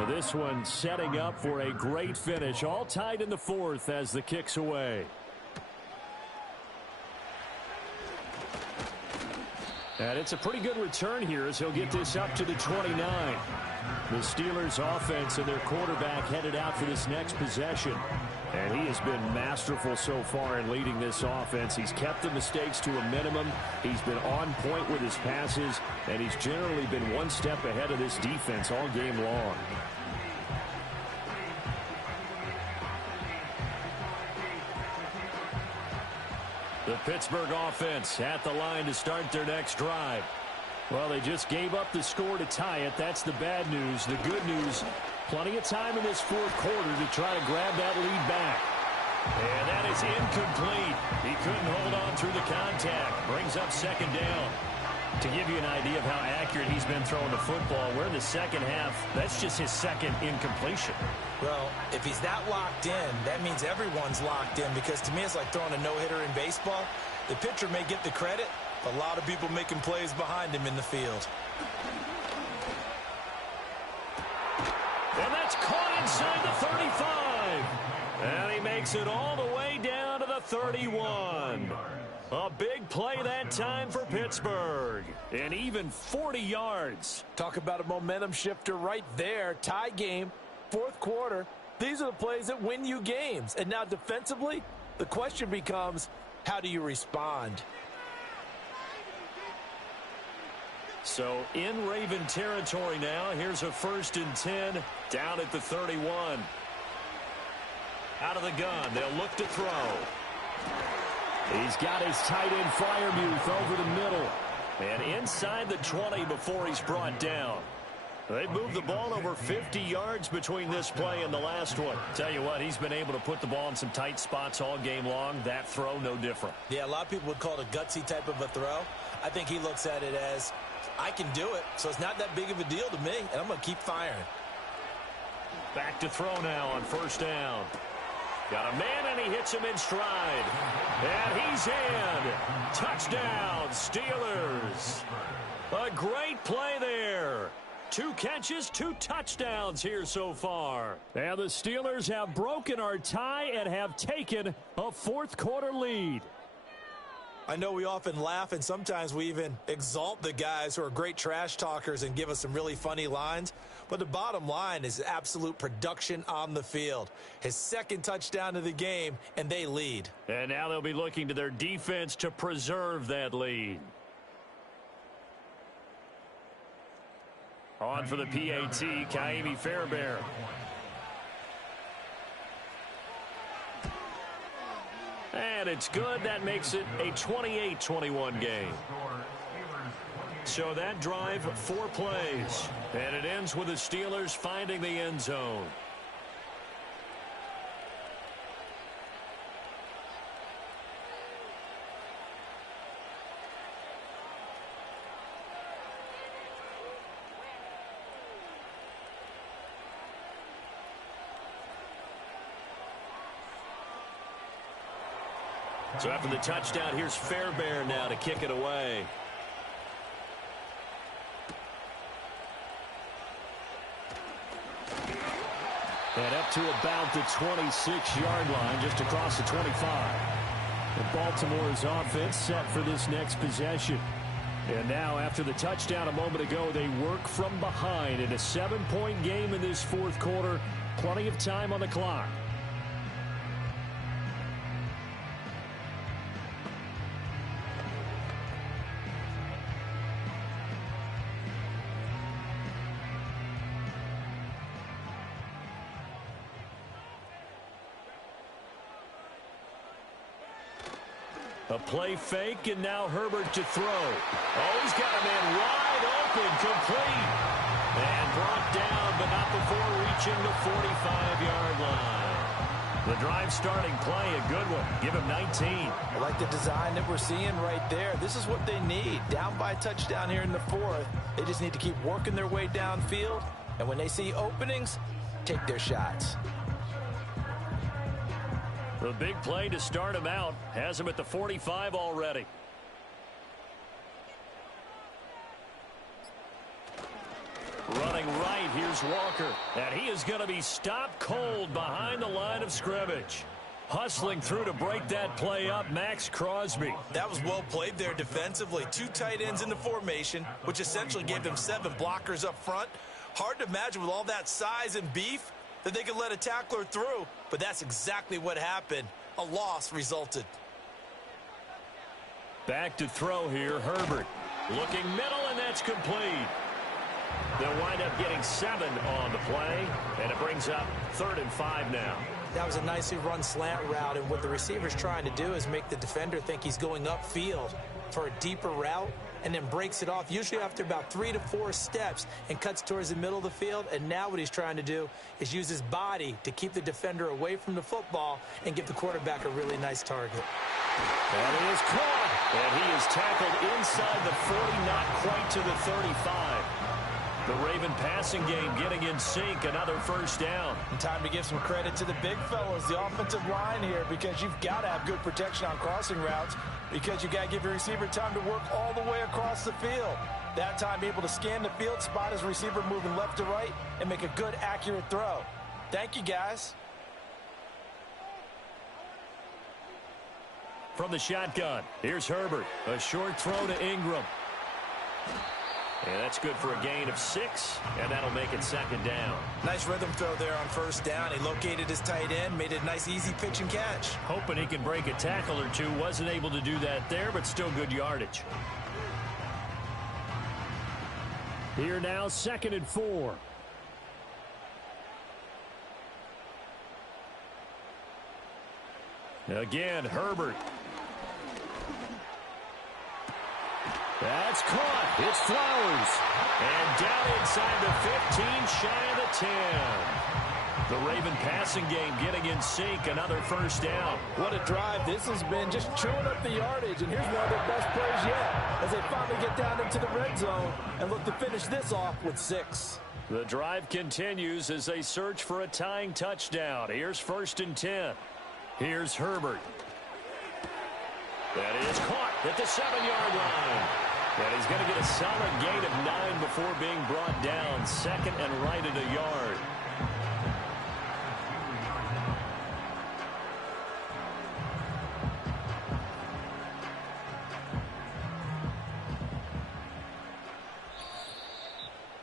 This one setting up for a great finish. All tied in the fourth as the kick's away. And it's a pretty good return here as he'll get this up to the 29. The Steelers offense and their quarterback headed out for this next possession. And he has been masterful so far in leading this offense. He's kept the mistakes to a minimum. He's been on point with his passes. And he's generally been one step ahead of this defense all game long. The Pittsburgh offense at the line to start their next drive. Well, they just gave up the score to tie it. That's the bad news. The good news, Plenty of time in this fourth quarter to try to grab that lead back. And that is incomplete. He couldn't hold on through the contact. Brings up second down. To give you an idea of how accurate he's been throwing the football, we're in the second half. That's just his second incompletion. Well, if he's that locked in, that means everyone's locked in, because to me it's like throwing a no-hitter in baseball. The pitcher may get the credit, but a lot of people making plays behind him in the field. And that's caught inside the 35. And he makes it all the way down to the 31. A big play that time for Pittsburgh. And even 40 yards. Talk about a momentum shifter right there. Tie game, fourth quarter. These are the plays that win you games. And now defensively, the question becomes, how do you respond? So in Raven territory now. Here's a 1st and 10 down at the 31. Out of the gun. They'll look to throw. He's got his tight end Freiermuth over the middle. And inside the 20 before he's brought down. They moved the ball over 50 yards between this play and the last one. Tell you what, he's been able to put the ball in some tight spots all game long. That throw, no different. Yeah, a lot of people would call it a gutsy type of a throw. I think he looks at it as, I can do it, so it's not that big of a deal to me, and I'm going to keep firing. Back to throw now on 1st down. Got a man, and he hits him in stride. And he's in. Touchdown, Steelers. A great play there. 2 catches, 2 touchdowns here so far. And the Steelers have broken our tie and have taken a fourth quarter lead. I know we often laugh, and sometimes we even exalt the guys who are great trash talkers and give us some really funny lines. But the bottom line is absolute production on the field. His 2nd touchdown of the game, and they lead. And now they'll be looking to their defense to preserve that lead. On for the PAT, Kaimi Fairbairn. And it's good. That makes it a 28-21 game. So that drive, 4 plays. And it ends with the Steelers finding the end zone. So after the touchdown, here's Fairbairn now to kick it away. And up to about the 26-yard line, just across the 25. And Baltimore's offense set for this next possession. And now, after the touchdown a moment ago, they work from behind in a 7-point game in this fourth quarter. Plenty of time on the clock. A play fake, and now Herbert to throw. Oh, he's got a man wide open, complete. And brought down, but not before reaching the 45-yard line. The drive starting play, a good one. Give him 19. I like the design that we're seeing right there. This is what they need. Down by a touchdown here in the 4th. They just need to keep working their way downfield. And when they see openings, take their shots. The big play to start him out has him at the 45 already. Running right, here's Walker. And he is going to be stopped cold behind the line of scrimmage. Hustling through to break that play up, Max Crosby. That was well played there defensively. 2 tight ends in the formation, which essentially gave them 7 blockers up front. Hard to imagine with all that size and beef that they could let a tackler through, but that's exactly what happened. A loss resulted. Back to throw here, Herbert. Looking middle, and that's complete. They'll wind up getting 7 on the play, and it brings up 3rd and 5 now. That was a nicely run slant route, and what the receiver's trying to do is make the defender think he's going upfield for a deeper route, and then breaks it off, usually after about 3 to 4 steps, and cuts towards the middle of the field. And now what he's trying to do is use his body to keep the defender away from the football and give the quarterback a really nice target. And he is caught, and he is tackled inside the 40, not quite to the 35. The Raven passing game getting in sync, another first down. And time to give some credit to the big fellas, the offensive line here, because you've got to have good protection on crossing routes, because you've got to give your receiver time to work all the way across the field. That time, able to scan the field, spot his receiver moving left to right, and make a good, accurate throw. Thank you, guys. From the shotgun, here's Herbert. A short throw to Ingram. And that's good for a gain of 6, and that'll make it second down. Nice rhythm throw there on first down. He located his tight end, made it a nice, easy pitch and catch. Hoping he can break a tackle or two. Wasn't able to do that there, but still good yardage. Here now, 2nd and 4. Again, Herbert. That's caught. It's Flowers. And down inside the 15, shy of the 10. The Raven passing game getting in sync. Another first down. What a drive this has been, just chewing up the yardage. And here's one of their best plays yet as they finally get down into the red zone and look to finish this off with 6. The drive continues as they search for a tying touchdown. Here's 1st and 10. Here's Herbert. That is caught at the 7-yard line. And he's going to get a solid gain of 9 before being brought down. 2nd and right at a yard.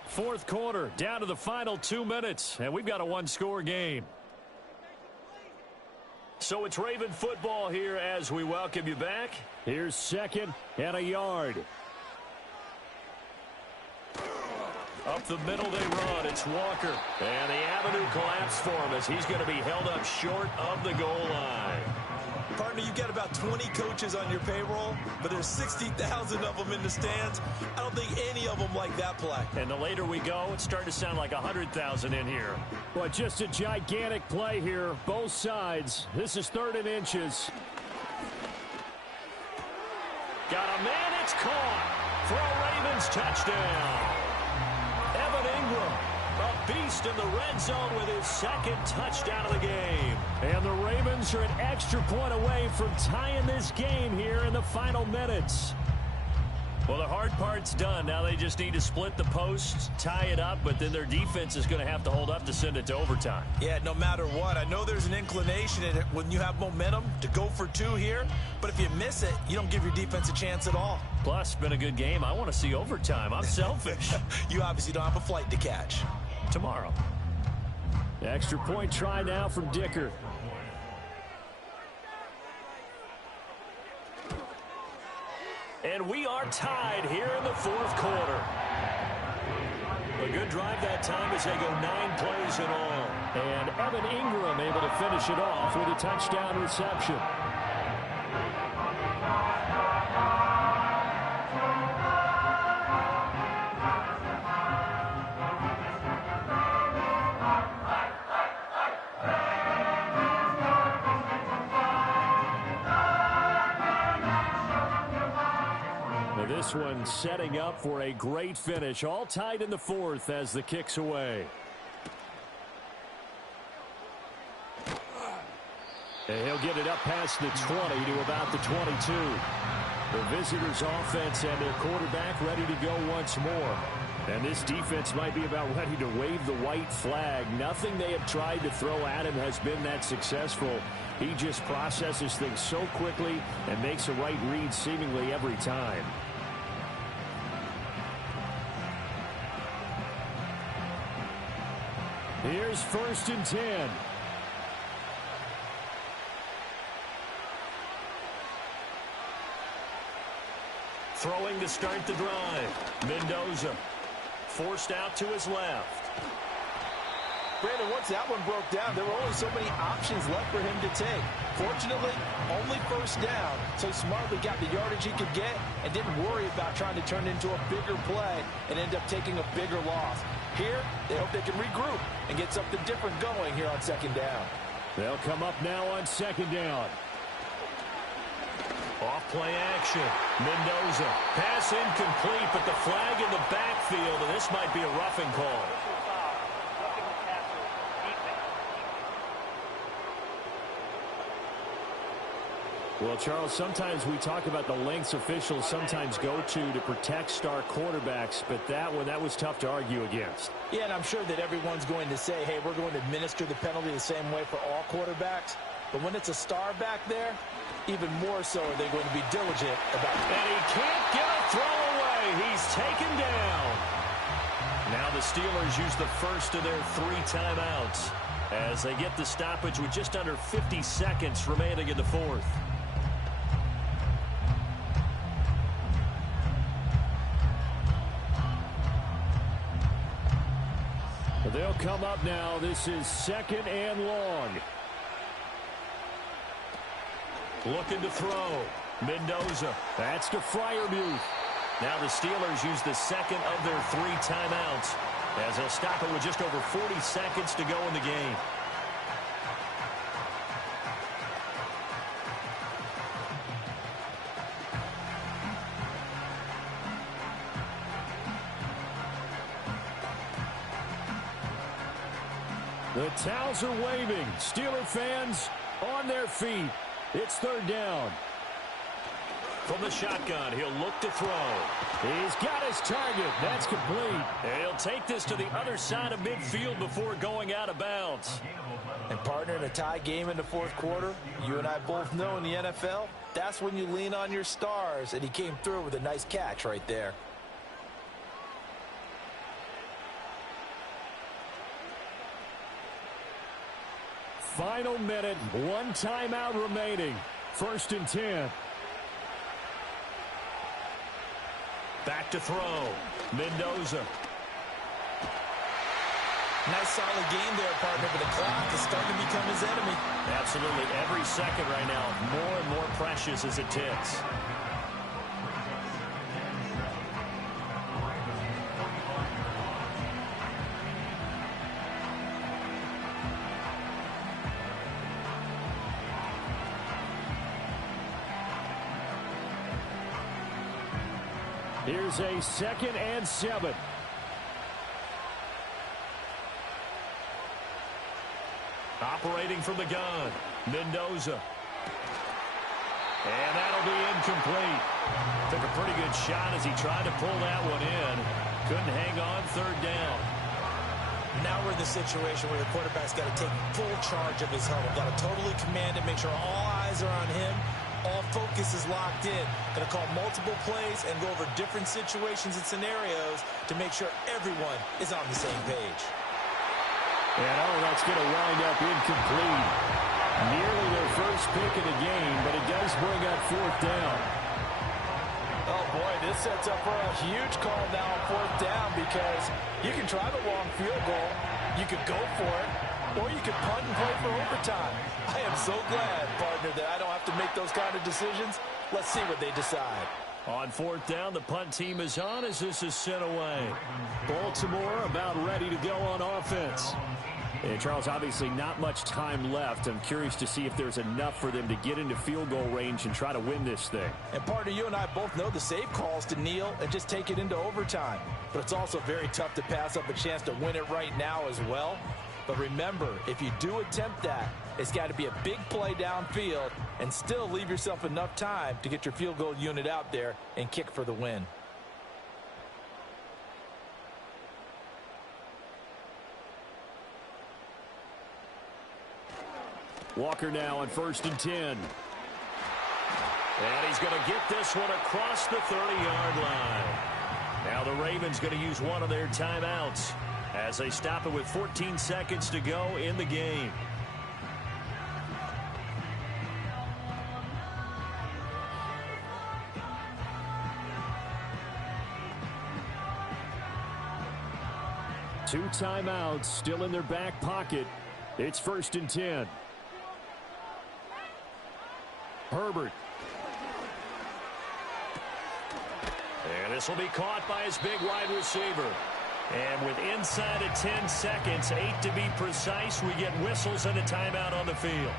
Fourth quarter, down to the final 2 minutes, and we've got a one-score game. So it's Raven football here as we welcome you back. Here's 2nd and a yard. Up the middle they run. It's Walker. And the avenue collapsed for him as he's going to be held up short of the goal line. Partner, you've got about 20 coaches on your payroll, but there's 60,000 of them in the stands. I don't think any of them like that play. And the later we go, it's starting to sound like 100,000 in here. Well, just a gigantic play here, both sides. This is 3rd and inches. Got a man, it's caught for a Ravens touchdown. Evan Ingram, a beast in the red zone with his 2nd touchdown of the game. And the Ravens are an extra point away from tying this game here in the final minutes. Well, the hard part's done. Now they just need to split the posts, tie it up, but then their defense is going to have to hold up to send it to overtime. Yeah, no matter what. I know there's an inclination in it when you have momentum to go for 2 here, but if you miss it, you don't give your defense a chance at all. Plus, been a good game. I want to see overtime. I'm selfish. You obviously don't have a flight to catch. Tomorrow. Extra point try now from Dicker. And we are tied here in the 4th quarter. A good drive that time as they go 9 plays in all. And Evan Ingram able to finish it off with a touchdown reception. This one setting up for a great finish. All tied in the 4th as the kick's away. And he'll get it up past the 20 to about the 22. The visitors' offense and their quarterback ready to go once more. And this defense might be about ready to wave the white flag. Nothing they have tried to throw at him has been that successful. He just processes things so quickly and makes a right read seemingly every time. Here's 1st and 10. Throwing to start the drive. Mendoza forced out to his left. Brandon, once that one broke down, there were only so many options left for him to take. Fortunately, only first down, so he smartly got the yardage he could get and didn't worry about trying to turn it into a bigger play and end up taking a bigger loss. Here, they hope they can regroup and get something different going here on second down. They'll come up now on second down. Off play action. Mendoza. Pass incomplete, but the flag in the backfield, and this might be a roughing call. Well, Charles, sometimes we talk about the lengths officials sometimes go to protect star quarterbacks, but that one, that was tough to argue against. Yeah, and I'm sure that everyone's going to say, hey, we're going to administer the penalty the same way for all quarterbacks. But when it's a star back there, even more so are they going to be diligent about it. And he can't get a throw away. He's taken down. Now the Steelers use the first of their 3 timeouts as they get the stoppage with just under 50 seconds remaining in the fourth. They'll come up now. This is second and long. Looking to throw. Mendoza. That's to Freiermuth. Now the Steelers use the second of their 3 timeouts as they'll stop it with just over 40 seconds to go in the game. The towels are waving. Steeler fans on their feet. It's third down. From the shotgun, he'll look to throw. He's got his target. That's complete. And he'll take this to the other side of midfield before going out of bounds. And partner, in a tie game in the fourth quarter, you and I both know in the NFL, that's when you lean on your stars, and he came through with a nice catch right there. Final minute, 1 timeout remaining. First and 10. Back to throw. Mendoza. Nice solid game there, partner, but the clock is starting to become his enemy. Absolutely. Every second right now, more and more precious as it ticks. Here's a 2nd and 7. Operating from the gun. Mendoza. And that'll be incomplete. Took a pretty good shot as he tried to pull that one in. Couldn't hang on third down. Now we're in the situation where the quarterback's got to take full charge of his huddle. Got to totally command it, make sure all eyes are on him. All focus is locked in. Going to call multiple plays and go over different situations and scenarios to make sure everyone is on the same page. And that's going to wind up incomplete. Nearly their first pick of the game, but it does bring up fourth down. Oh, boy, this sets up for a huge call now on fourth down because you can try the long field goal, you could go for it, or you could punt and play for overtime. I am so glad, partner, that I don't have to make those kind of decisions. Let's see what they decide. On fourth down, the punt team is on as this is sent away. Baltimore about ready to go on offense. And Charles, obviously not much time left. I'm curious to see if there's enough for them to get into field goal range and try to win this thing. And partner, you and I both know the save calls to kneel and just take it into overtime. But it's also very tough to pass up a chance to win it right now as well. But remember, if you do attempt that, it's got to be a big play downfield and still leave yourself enough time to get your field goal unit out there and kick for the win. Walker now on 1st and 10. And he's going to get this one across the 30-yard line. Now the Ravens going to use one of their timeouts as they stop it with 14 seconds to go in the game. 2 timeouts still in their back pocket. It's 1st and 10. Herbert. And this will be caught by his big wide receiver. And with inside of 10 seconds, 8 to be precise, we get whistles and a timeout on the field.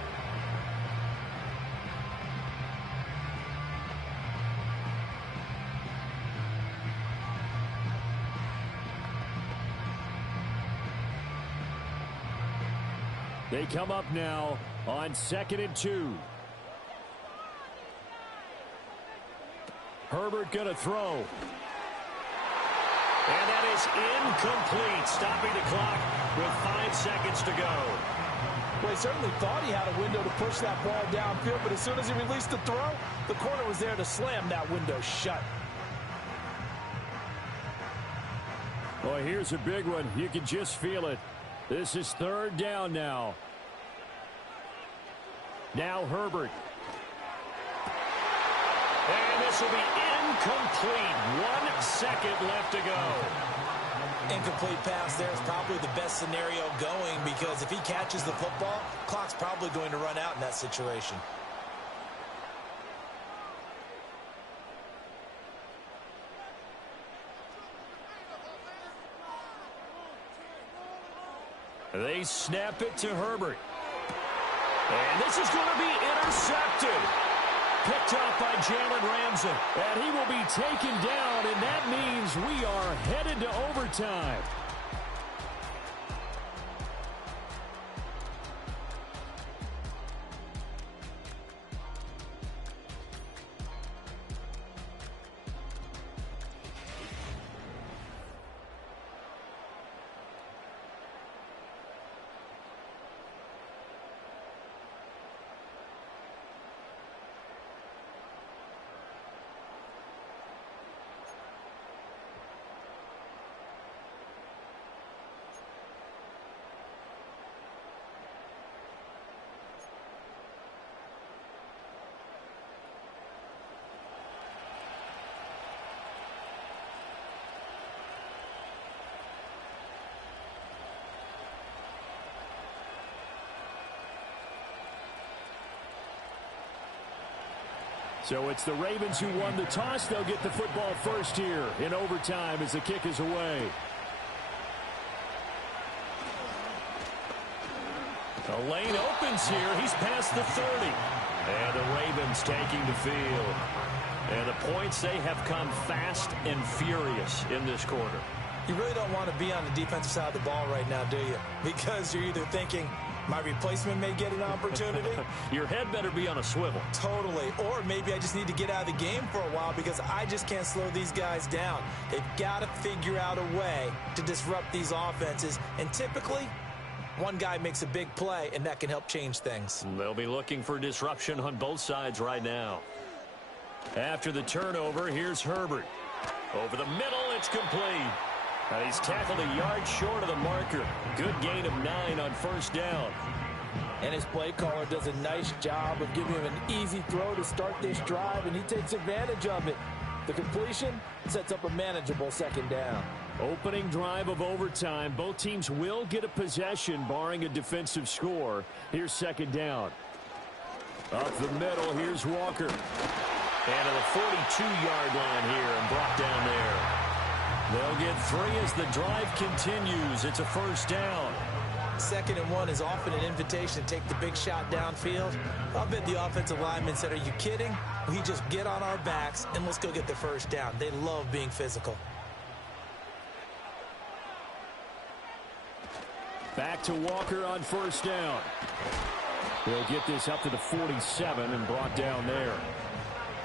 They come up now on 2nd and 2. Herbert going to throw. And that is incomplete, stopping the clock with 5 seconds to go. Well, he certainly thought he had a window to push that ball downfield, but as soon as he released the throw, the corner was there to slam that window shut. Well, here's a big one. You can just feel it. This is 3rd down now. Now Herbert. And this will be incomplete. 1 second left to go. Incomplete pass there is probably the best scenario going, because if he catches the football, clock's probably going to run out in that situation. They snap it to Herbert. And this is going to be intercepted. Picked up by Jalen Ramsey. And he will be taken down, and that means we are headed to overtime. So it's the Ravens who won the toss. They'll get the football first here in overtime as the kick is away. The lane opens here. He's past the 30. And the Ravens taking the field. And the points, they have come fast and furious in this quarter. You really don't want to be on the defensive side of the ball right now, do you? Because you're either thinking, my replacement may get an opportunity. Your head better be on a swivel. Totally. Or maybe I just need to get out of the game for a while because I just can't slow these guys down. They've got to figure out a way to disrupt these offenses. And typically, one guy makes a big play, and that can help change things. They'll be looking for disruption on both sides right now. After the turnover, here's Herbert. Over the middle, it's complete. And he's tackled a yard short of the marker. Good gain of 9 on 1st down. And his play caller does a nice job of giving him an easy throw to start this drive, and he takes advantage of it. The completion sets up a manageable 2nd down. Opening drive of overtime. Both teams will get a possession, barring a defensive score. Here's 2nd down. Up the middle, here's Walker. And to the 42-yard line here and brought down there. They'll get 3 as the drive continues. It's a 1st down. 2nd and 1 is often an invitation to take the big shot downfield. I'll bet the offensive lineman said, are you kidding? We just get on our backs and let's go get the 1st down. They love being physical. Back to Walker on 1st down. He'll get this up to the 47 and brought down there.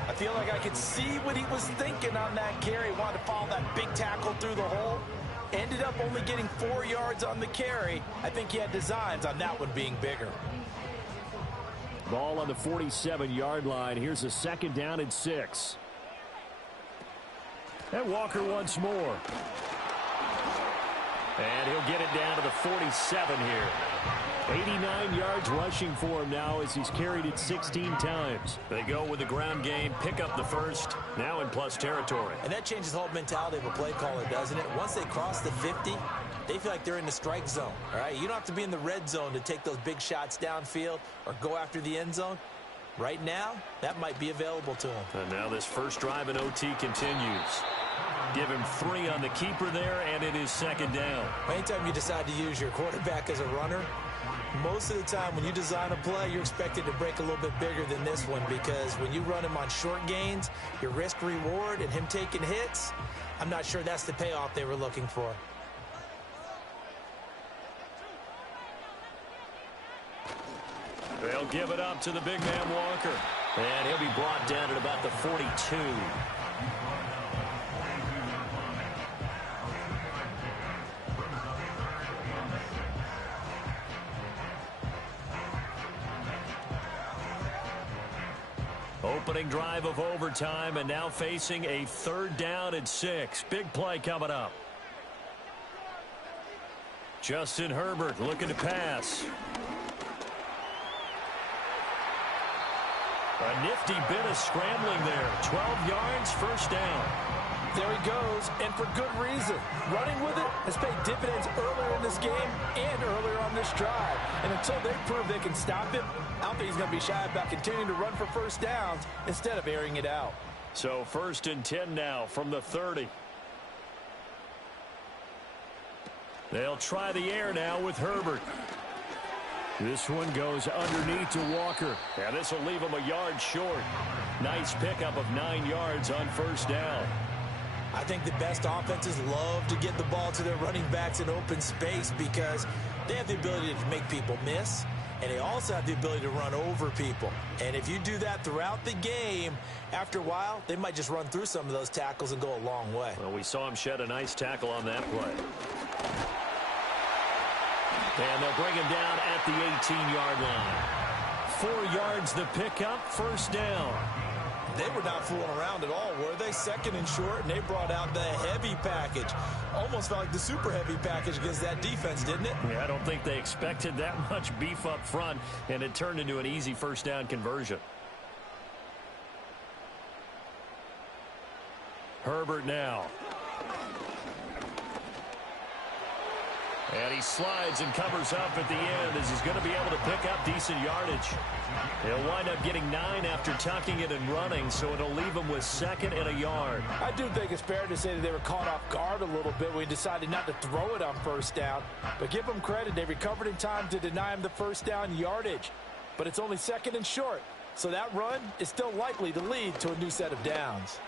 I feel like I could see what he was thinking on that carry. Wanted to follow that big tackle through the hole. Ended up only getting 4 yards on the carry. I think he had designs on that one being bigger. Ball on the 47-yard line. Here's a 2nd down and 6. And Walker once more. And he'll get it down to the 47 here. 89 yards rushing for him now as he's carried it 16 times. They go with the ground game, pick up the 1st, now in plus territory. And that changes the whole mentality of a play caller, doesn't it? Once they cross the 50, they feel like they're in the strike zone, all right? You don't have to be in the red zone to take those big shots downfield or go after the end zone. Right now, that might be available to him. And now this first drive in OT continues. Give him 3 on the keeper there, and it is second down. Anytime you decide to use your quarterback as a runner, most of the time when you design a play, you're expected to break a little bit bigger than this one, because when you run him on short gains, your risk-reward and him taking hits, I'm not sure that's the payoff they were looking for. They'll give it up to the big man Walker. And he'll be brought down at about the 42. Opening drive of overtime, and now facing a 3rd down and 6. Big play coming up. Justin Herbert looking to pass. A nifty bit of scrambling there. 12 yards, first down. There he goes, and for good reason. Running with it has paid dividends earlier in this game and earlier on this drive. And until they prove they can stop him, I don't think he's going to be shy about continuing to run for first downs instead of airing it out. So 1st and 10 now from the 30. They'll try the air now with Herbert. This one goes underneath to Walker. And this will leave him a yard short. Nice pickup of 9 yards on first down. I think the best offenses love to get the ball to their running backs in open space because they have the ability to make people miss, and they also have the ability to run over people. And if you do that throughout the game, after a while, they might just run through some of those tackles and go a long way. Well, we saw him shed a nice tackle on that play. And they'll bring him down at the 18-yard line. 4 yards the pickup, first down. They were not fooling around at all, were they? 2nd and short, and they brought out the heavy package. Almost felt like the super heavy package against that defense, didn't it? Yeah, I don't think they expected that much beef up front, and it turned into an easy first down conversion. Herbert now. And he slides and covers up at the end as he's going to be able to pick up decent yardage. He'll wind up getting 9 after tucking it and running, so it'll leave him with 2nd and a yard. I do think it's fair to say that they were caught off guard a little bit when he decided not to throw it on first down. But give them credit, they recovered in time to deny him the first down yardage. But it's only 2nd and short, so that run is still likely to lead to a new set of downs.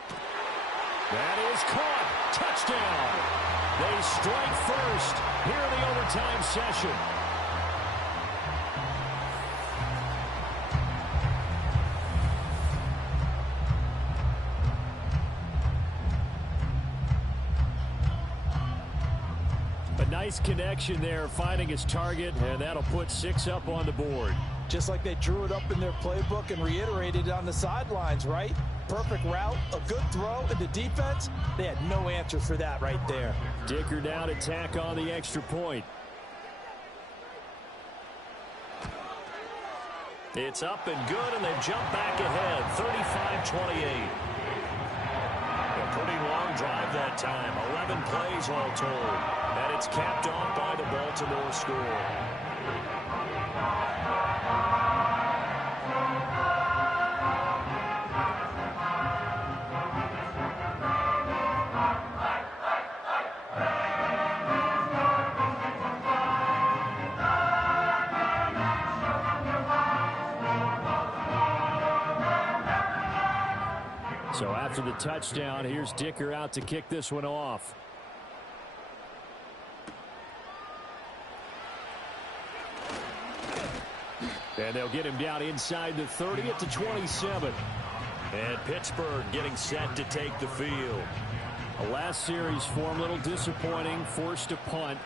That is caught. Touchdown. They strike first here in the overtime session. A nice connection there, finding his target, and that'll put 6 up on the board. Just like they drew it up in their playbook and reiterated it on the sidelines, right? Perfect route, a good throw, and the defense, they had no answer for that right there. Dicker down to tack on the extra point. It's up and good, and they've jumped back ahead, 35-28. A pretty long drive that time, 11 plays all told. And it's capped off by the Baltimore score. So after the touchdown, here's Dicker out to kick this one off. And they'll get him down inside the 30 at the 27. And Pittsburgh getting set to take the field. The last series for him, a little disappointing, forced a punt.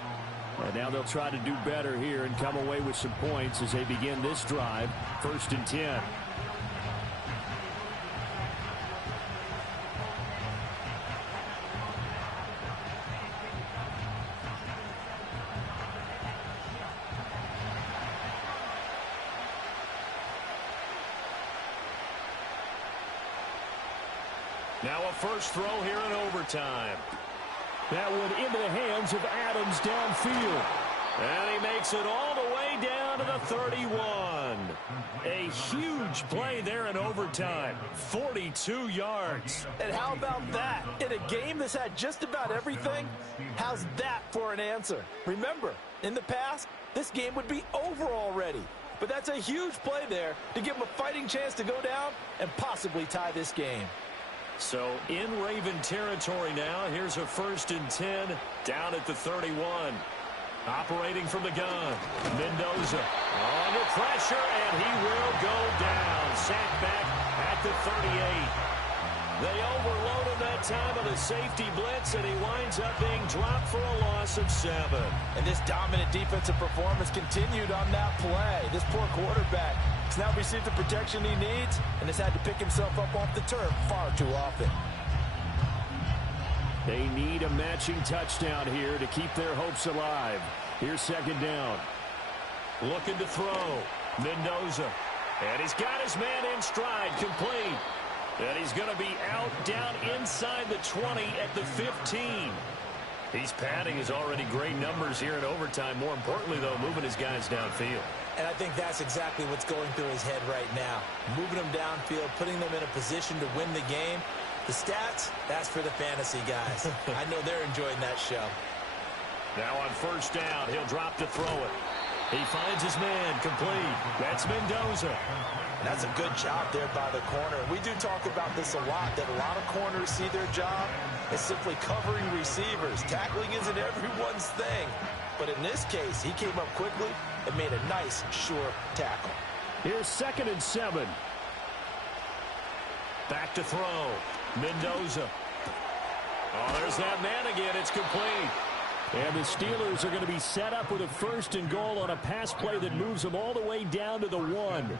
And now they'll try to do better here and come away with some points as they begin this drive, 1st and 10. Now a first throw here in overtime. That one into the hands of Adams downfield. And he makes it all the way down to the 31. A huge play there in overtime. 42 yards. And how about that? In a game that's had just about everything, how's that for an answer? Remember, in the past, this game would be over already. But that's a huge play there to give him a fighting chance to go down and possibly tie this game. So in Raven territory now, here's a 1st and 10 down at the 31. Operating from the gun, Mendoza under pressure, and he will go down. Sacked back at the 38. They overload him that time of the safety blitz, and he winds up being dropped for a loss of 7. And this dominant defensive performance continued on that play. This poor quarterback has now received the protection he needs and has had to pick himself up off the turf far too often. They need a matching touchdown here to keep their hopes alive. Here's 2nd down. Looking to throw. Mendoza. And he's got his man in stride, complete. And he's going to be out down inside the 20 at the 15. He's padding his already great numbers here in overtime. More importantly, though, moving his guys downfield. And I think that's exactly what's going through his head right now. Moving them downfield, putting them in a position to win the game. The stats, that's for the fantasy guys. I know they're enjoying that show. Now on 1st down, he'll drop to throw it. He finds his man, complete. That's Mendoza. That's a good job there by the corner. We do talk about this a lot, that a lot of corners see their job as simply covering receivers. Tackling isn't everyone's thing. But in this case, he came up quickly and made a nice, sure tackle. Here's 2nd and 7. Back to throw. Mendoza. Oh, there's that man again. It's complete. And the Steelers are going to be set up with a 1st and goal on a pass play that moves them all the way down to the 1.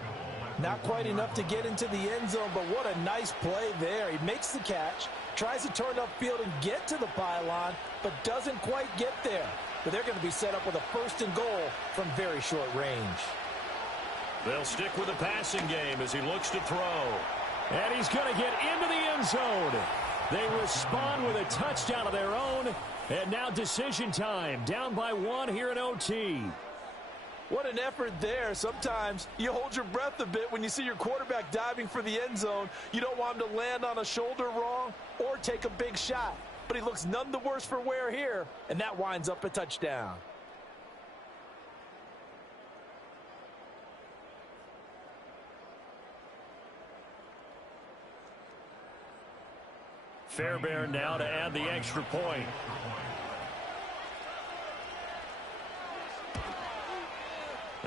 Not quite enough to get into the end zone, but what a nice play there. He makes the catch, tries to turn upfield and get to the pylon, but doesn't quite get there. But they're going to be set up with a 1st and goal from very short range. They'll stick with the passing game as he looks to throw. And he's going to get into the end zone. They respond with a touchdown of their own. And now decision time. Down by 1 here in OT. What an effort there. Sometimes you hold your breath a bit when you see your quarterback diving for the end zone. You don't want him to land on a shoulder wrong or take a big shot. But he looks none the worse for wear here. And that winds up a touchdown. Fairbairn now to add the extra point.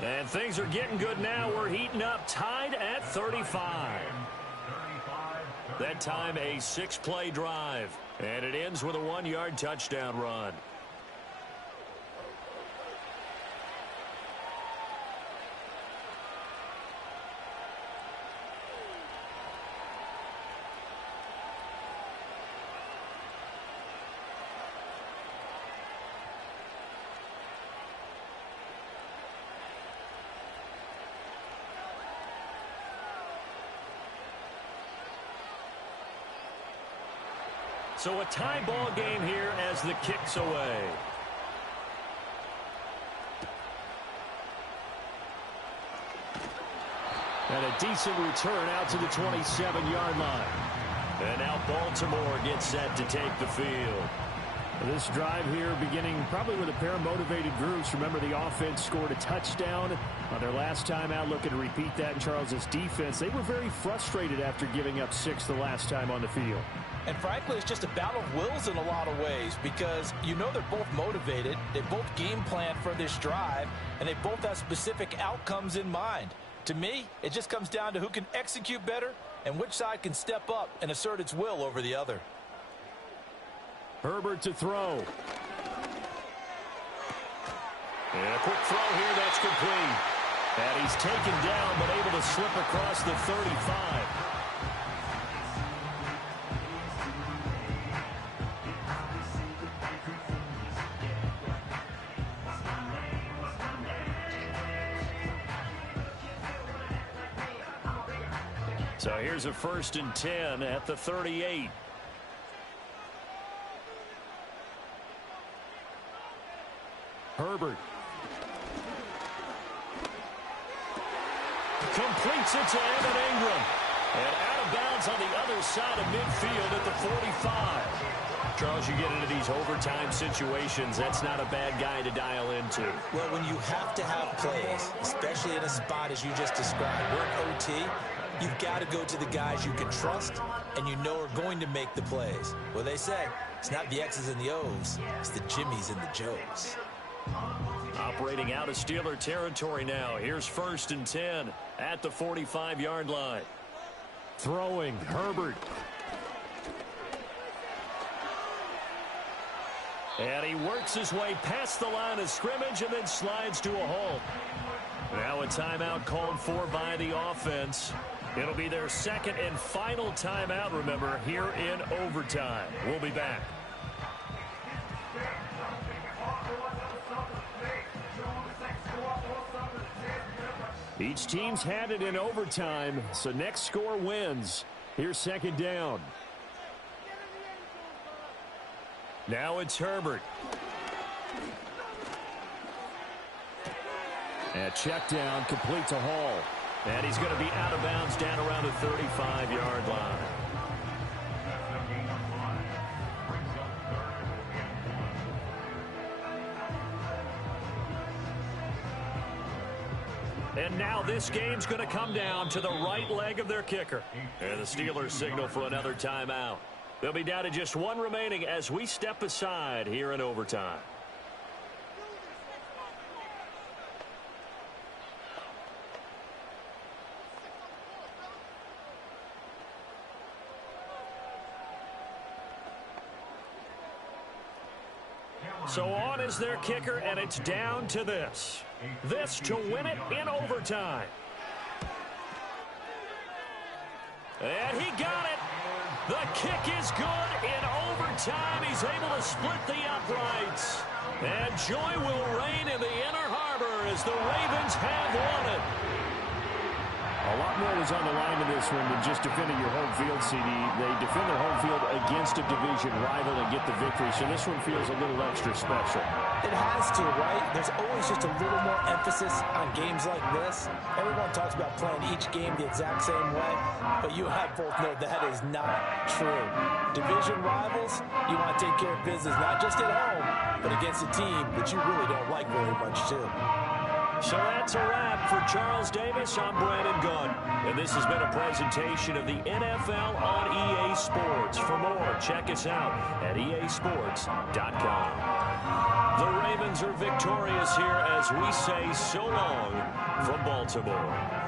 And things are getting good now. We're heating up, tied at 35. That time a 6-play drive. And it ends with a 1-yard touchdown run. So a tie ball game here as the kick's away. And a decent return out to the 27-yard line. And now Baltimore gets set to take the field. This drive here beginning probably with a pair of motivated groups. Remember, the offense scored a touchdown on their last time out. Looking to repeat that in Charles's defense. They were very frustrated after giving up 6 the last time on the field. And frankly, it's just a battle of wills in a lot of ways because you know they're both motivated. They both game plan for this drive, and they both have specific outcomes in mind. To me, it just comes down to who can execute better and which side can step up and assert its will over the other. Herbert to throw. And a quick throw here, that's complete. And he's taken down but able to slip across the 35. So here's a 1st and 10 at the 38. Herbert. Completes it to Evan Ingram. And out of bounds on the other side of midfield at the 45. Charles, you get into these overtime situations, that's not a bad guy to dial into. Well, when you have to have plays, especially in a spot as you just described, we're in OT, you've got to go to the guys you can trust and you know are going to make the plays. Well, they say it's not the X's and the O's, it's the Jimmies and the Joes. Operating out of Steeler territory now. Here's 1st and 10 at the 45-yard line. Throwing, Herbert. And he works his way past the line of scrimmage and then slides to a halt. Now a timeout called for by the offense. It'll be their second and final timeout, remember, here in overtime. We'll be back. Each team's had it in overtime, so next score wins. Here's 2nd down. Now it's Herbert. And check down, complete to Hall. And he's going to be out of bounds down around the 35-yard line. And now this game's going to come down to the right leg of their kicker. And the Steelers signal for another timeout. They'll be down to just one remaining as we step aside here in overtime. So on is their kicker, and it's down to this. This to win it in overtime. And he got it. The kick is good in overtime. He's able to split the uprights. And joy will reign in the inner harbor as the Ravens have won it. A lot more was on the line in this one than just defending your home field, CD. They defend their home field against a division rival and get the victory, so this one feels a little extra special. It has to, right? There's always just a little more emphasis on games like this. Everyone talks about playing each game the exact same way, but you and I both know that is not true. Division rivals, you want to take care of business not just at home, but against a team that you really don't like very much, too. So that's a wrap for Charles Davis. I'm Brandon Gunn. And this has been a presentation of the NFL on EA Sports. For more, check us out at easports.com. The Ravens are victorious here as we say so long from Baltimore.